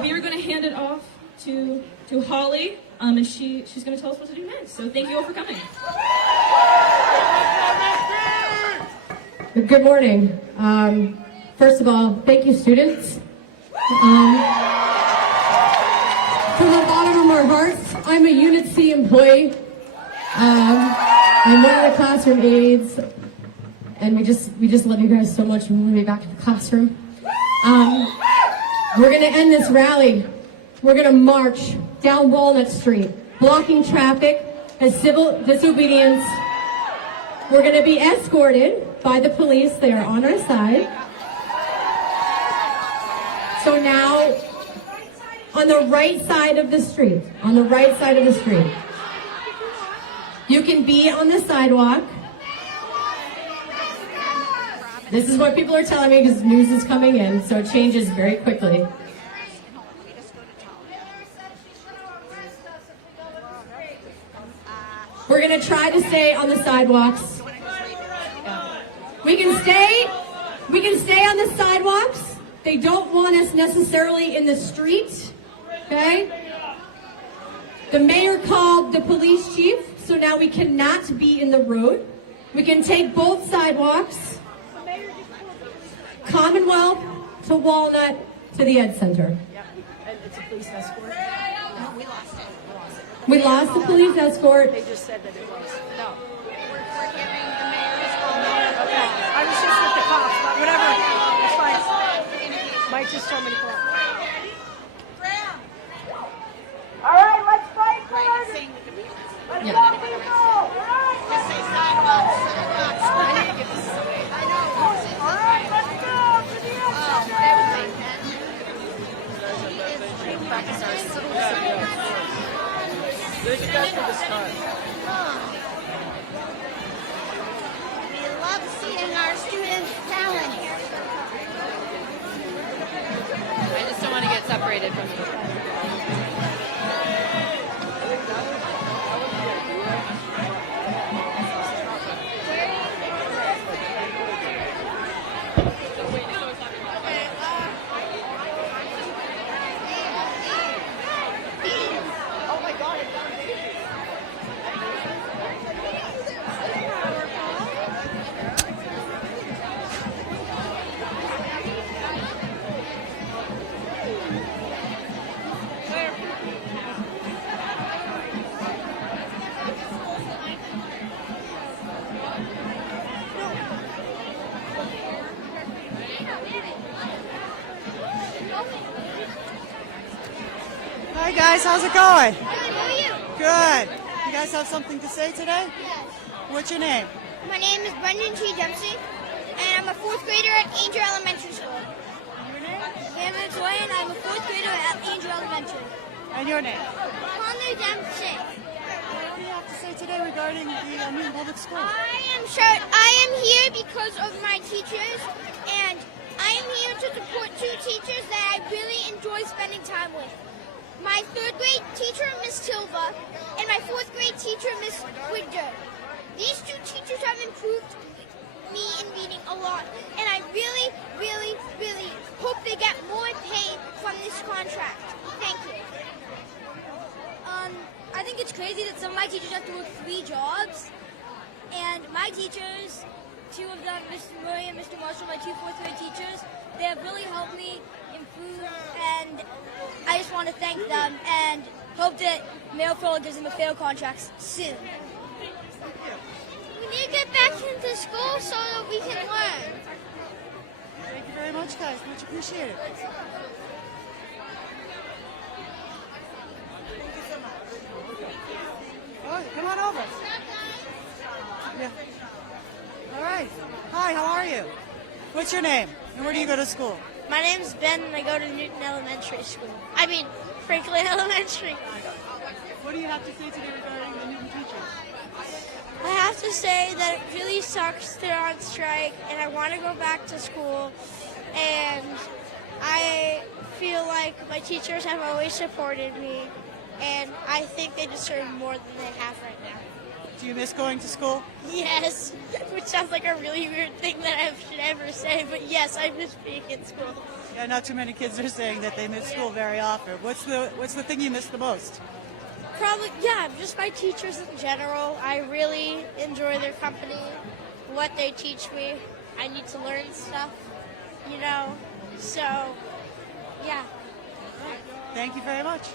We are going to hand it off to Holly. And she's going to tell us what to do next. So thank you all for coming. Good morning. First of all, thank you, students. From the bottom of our hearts, I'm a Unit C employee. I'm one of the classroom aides, and we just love you guys so much. We want to be back in the classroom. We're going to end this rally. We're going to march down Walnut Street, blocking traffic as civil disobedience. We're going to be escorted by the police. They are on our side. So now, on the right side of the street, you can be on the sidewalk. This is what people are telling me because news is coming in, so it changes very quickly. We're going to try to stay on the sidewalks. We can stay on the sidewalks. They don't want us necessarily in the street, okay? The mayor called the police chief, so now we cannot be in the road. We can take both sidewalks. Commonwealth to Walnut to the Ed Center. Yep, and it's a police escort. No, we lost it. We lost the police escort. They just said that it was. No. We're giving the mayor's comment. Okay. I was just with the cops, but whatever. It's fine. Mike just told me to come. All right, let's fight for it. Let's go, people. All right. Let's say sidewalks. I need to get this away. I know. All right, let's go to the end. There's a guy for this time. We love seeing our students' talent. I just don't want to get separated from you. Hi guys, how's it going? Good. You guys have something to say today? Yes. What's your name? My name is Brendan T. Dempsey, and I'm a 4th grader at Angel Elementary School. Your name? Hannah Dwayne, I'm a 4th grader at Angel Elementary. And your name? Connor Dempsey. What do you have to say today regarding the Newton Public School? I am here because of my teachers, and I am here to support 2 teachers that I really enjoy spending time with. My 3rd grade teacher, Miss Silva, and my 4th grade teacher, Miss Widger. These 2 teachers have improved me in reading a lot, and I really, really, really hope they get more pay from this contract. Thank you. I think it's crazy that some of my teachers have to work 3 jobs, and my teachers, 2 of them, Mr. Murray and Mr. Marshall, my 2 4th grade teachers, they have really helped me improve, and I just want to thank them and hope that Mayor Fuller gives them a fair contract soon. We need to get back into school so that we can learn. Thank you very much, guys. Much appreciated. Oh, come on over. Yeah. All right. Hi, how are you? What's your name? And where do you go to school? My name is Ben, and I go to Newton Elementary School. I mean, Franklin Elementary. What do you have to say today regarding the Newton teachers? I have to say that it really sucks they're on strike, and I want to go back to school, and I feel like my teachers have always supported me, and I think they deserve more than they have right now. Do you miss going to school? Yes, which sounds like a really weird thing that I should ever say, but yes, I miss being in school. Yeah, not too many kids are saying that they miss school very often. What's the thing you miss the most? Probably, yeah, just my teachers in general. I really enjoy their company, what they teach me. I need to learn stuff, you know, so, yeah. Thank you very much.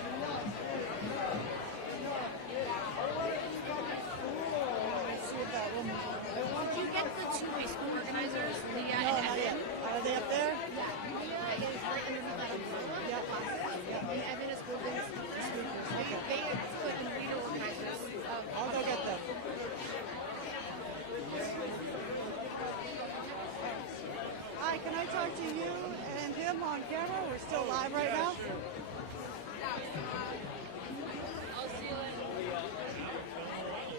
Did you get the 2-way school organizers, Leah No, and not yet. Are they up there? I'll go get them. Hi, can I talk to you and him on camera? We're still live right now.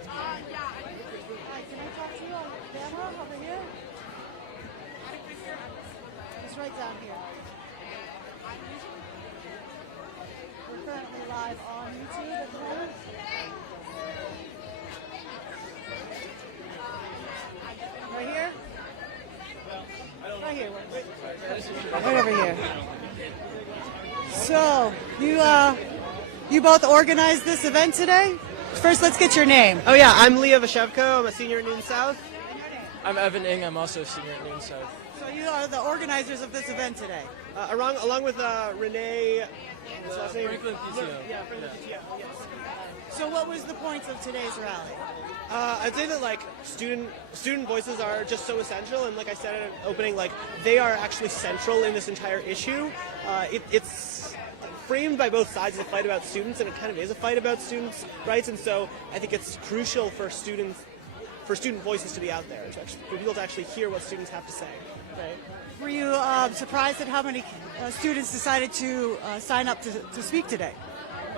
Hi, can I talk to you on camera over here? It's right down here. We're currently live on YouTube at the moment. Right here? Right here. Right over here. So, you both organized this event today? First, let's get your name. Oh yeah, I'm Leah Vashevko. I'm a senior at Newton South. I'm Evan Ing. I'm also a senior at Newton South. So you are the organizers of this event today? along with Renee. What's her last name? Franklin PTO. Yeah, Franklin PTO. Yes. So what was the points of today's rally? I'd say that like student voices are just so essential, and like I said at opening, like they are actually central in this entire issue. It's framed by both sides as a fight about students, and it kind of is a fight about students' rights. And so I think it's crucial for student voices to be out there, for people to actually hear what students have to say. Right? Were you surprised at how many students decided to sign up to speak today?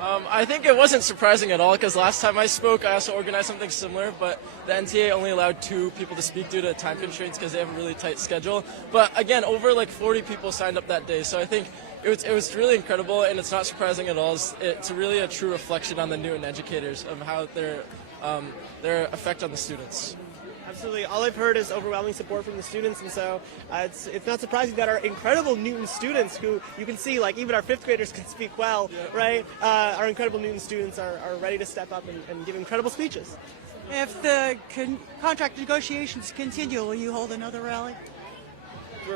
I think it wasn't surprising at all because last time I spoke, I also organized something similar, but the NTA only allowed 2 people to speak due to time constraints because they have a really tight schedule. But again, over like 40 people signed up that day, so I think it was really incredible, and it's not surprising at all. It's really a true reflection on the Newton educators of how their effect on the students. Absolutely. All I've heard is overwhelming support from the students, and so it's not surprising that our incredible Newton students, who you can see, like even our 5th graders can speak well, right? Our incredible Newton students are ready to step up and give incredible speeches. If the contract negotiations continue, will you hold another rally?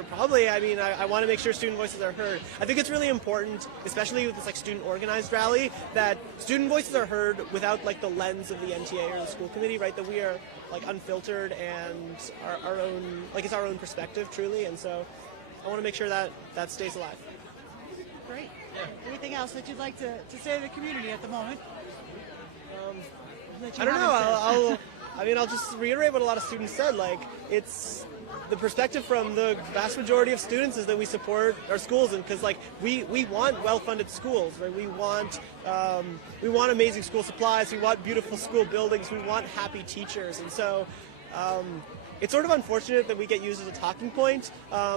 Probably. I mean, I want to make sure student voices are heard. I think it's really important, especially with this like student organized rally, that student voices are heard without like the lens of the NTA or the school committee, right? That we are like unfiltered and our own, like it's our own perspective truly. And so I want to make sure that stays alive. Great. Yeah. Anything else that you'd like to say to the community at the moment? I don't know. I'll just reiterate what a lot of students said. Like it's the perspective from the vast majority of students is that we support our schools, and because like we want well-funded schools, right? We want amazing school supplies. We want beautiful school buildings. We want happy teachers, and so it's sort of unfortunate that we get used as a talking point.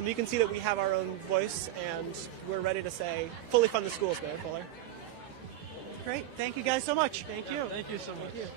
You can see that we have our own voice, and we're ready to say fully fund the schools, Mayor Fuller. Great. Thank you guys so much. Thank you. Thank you so much. Thank you.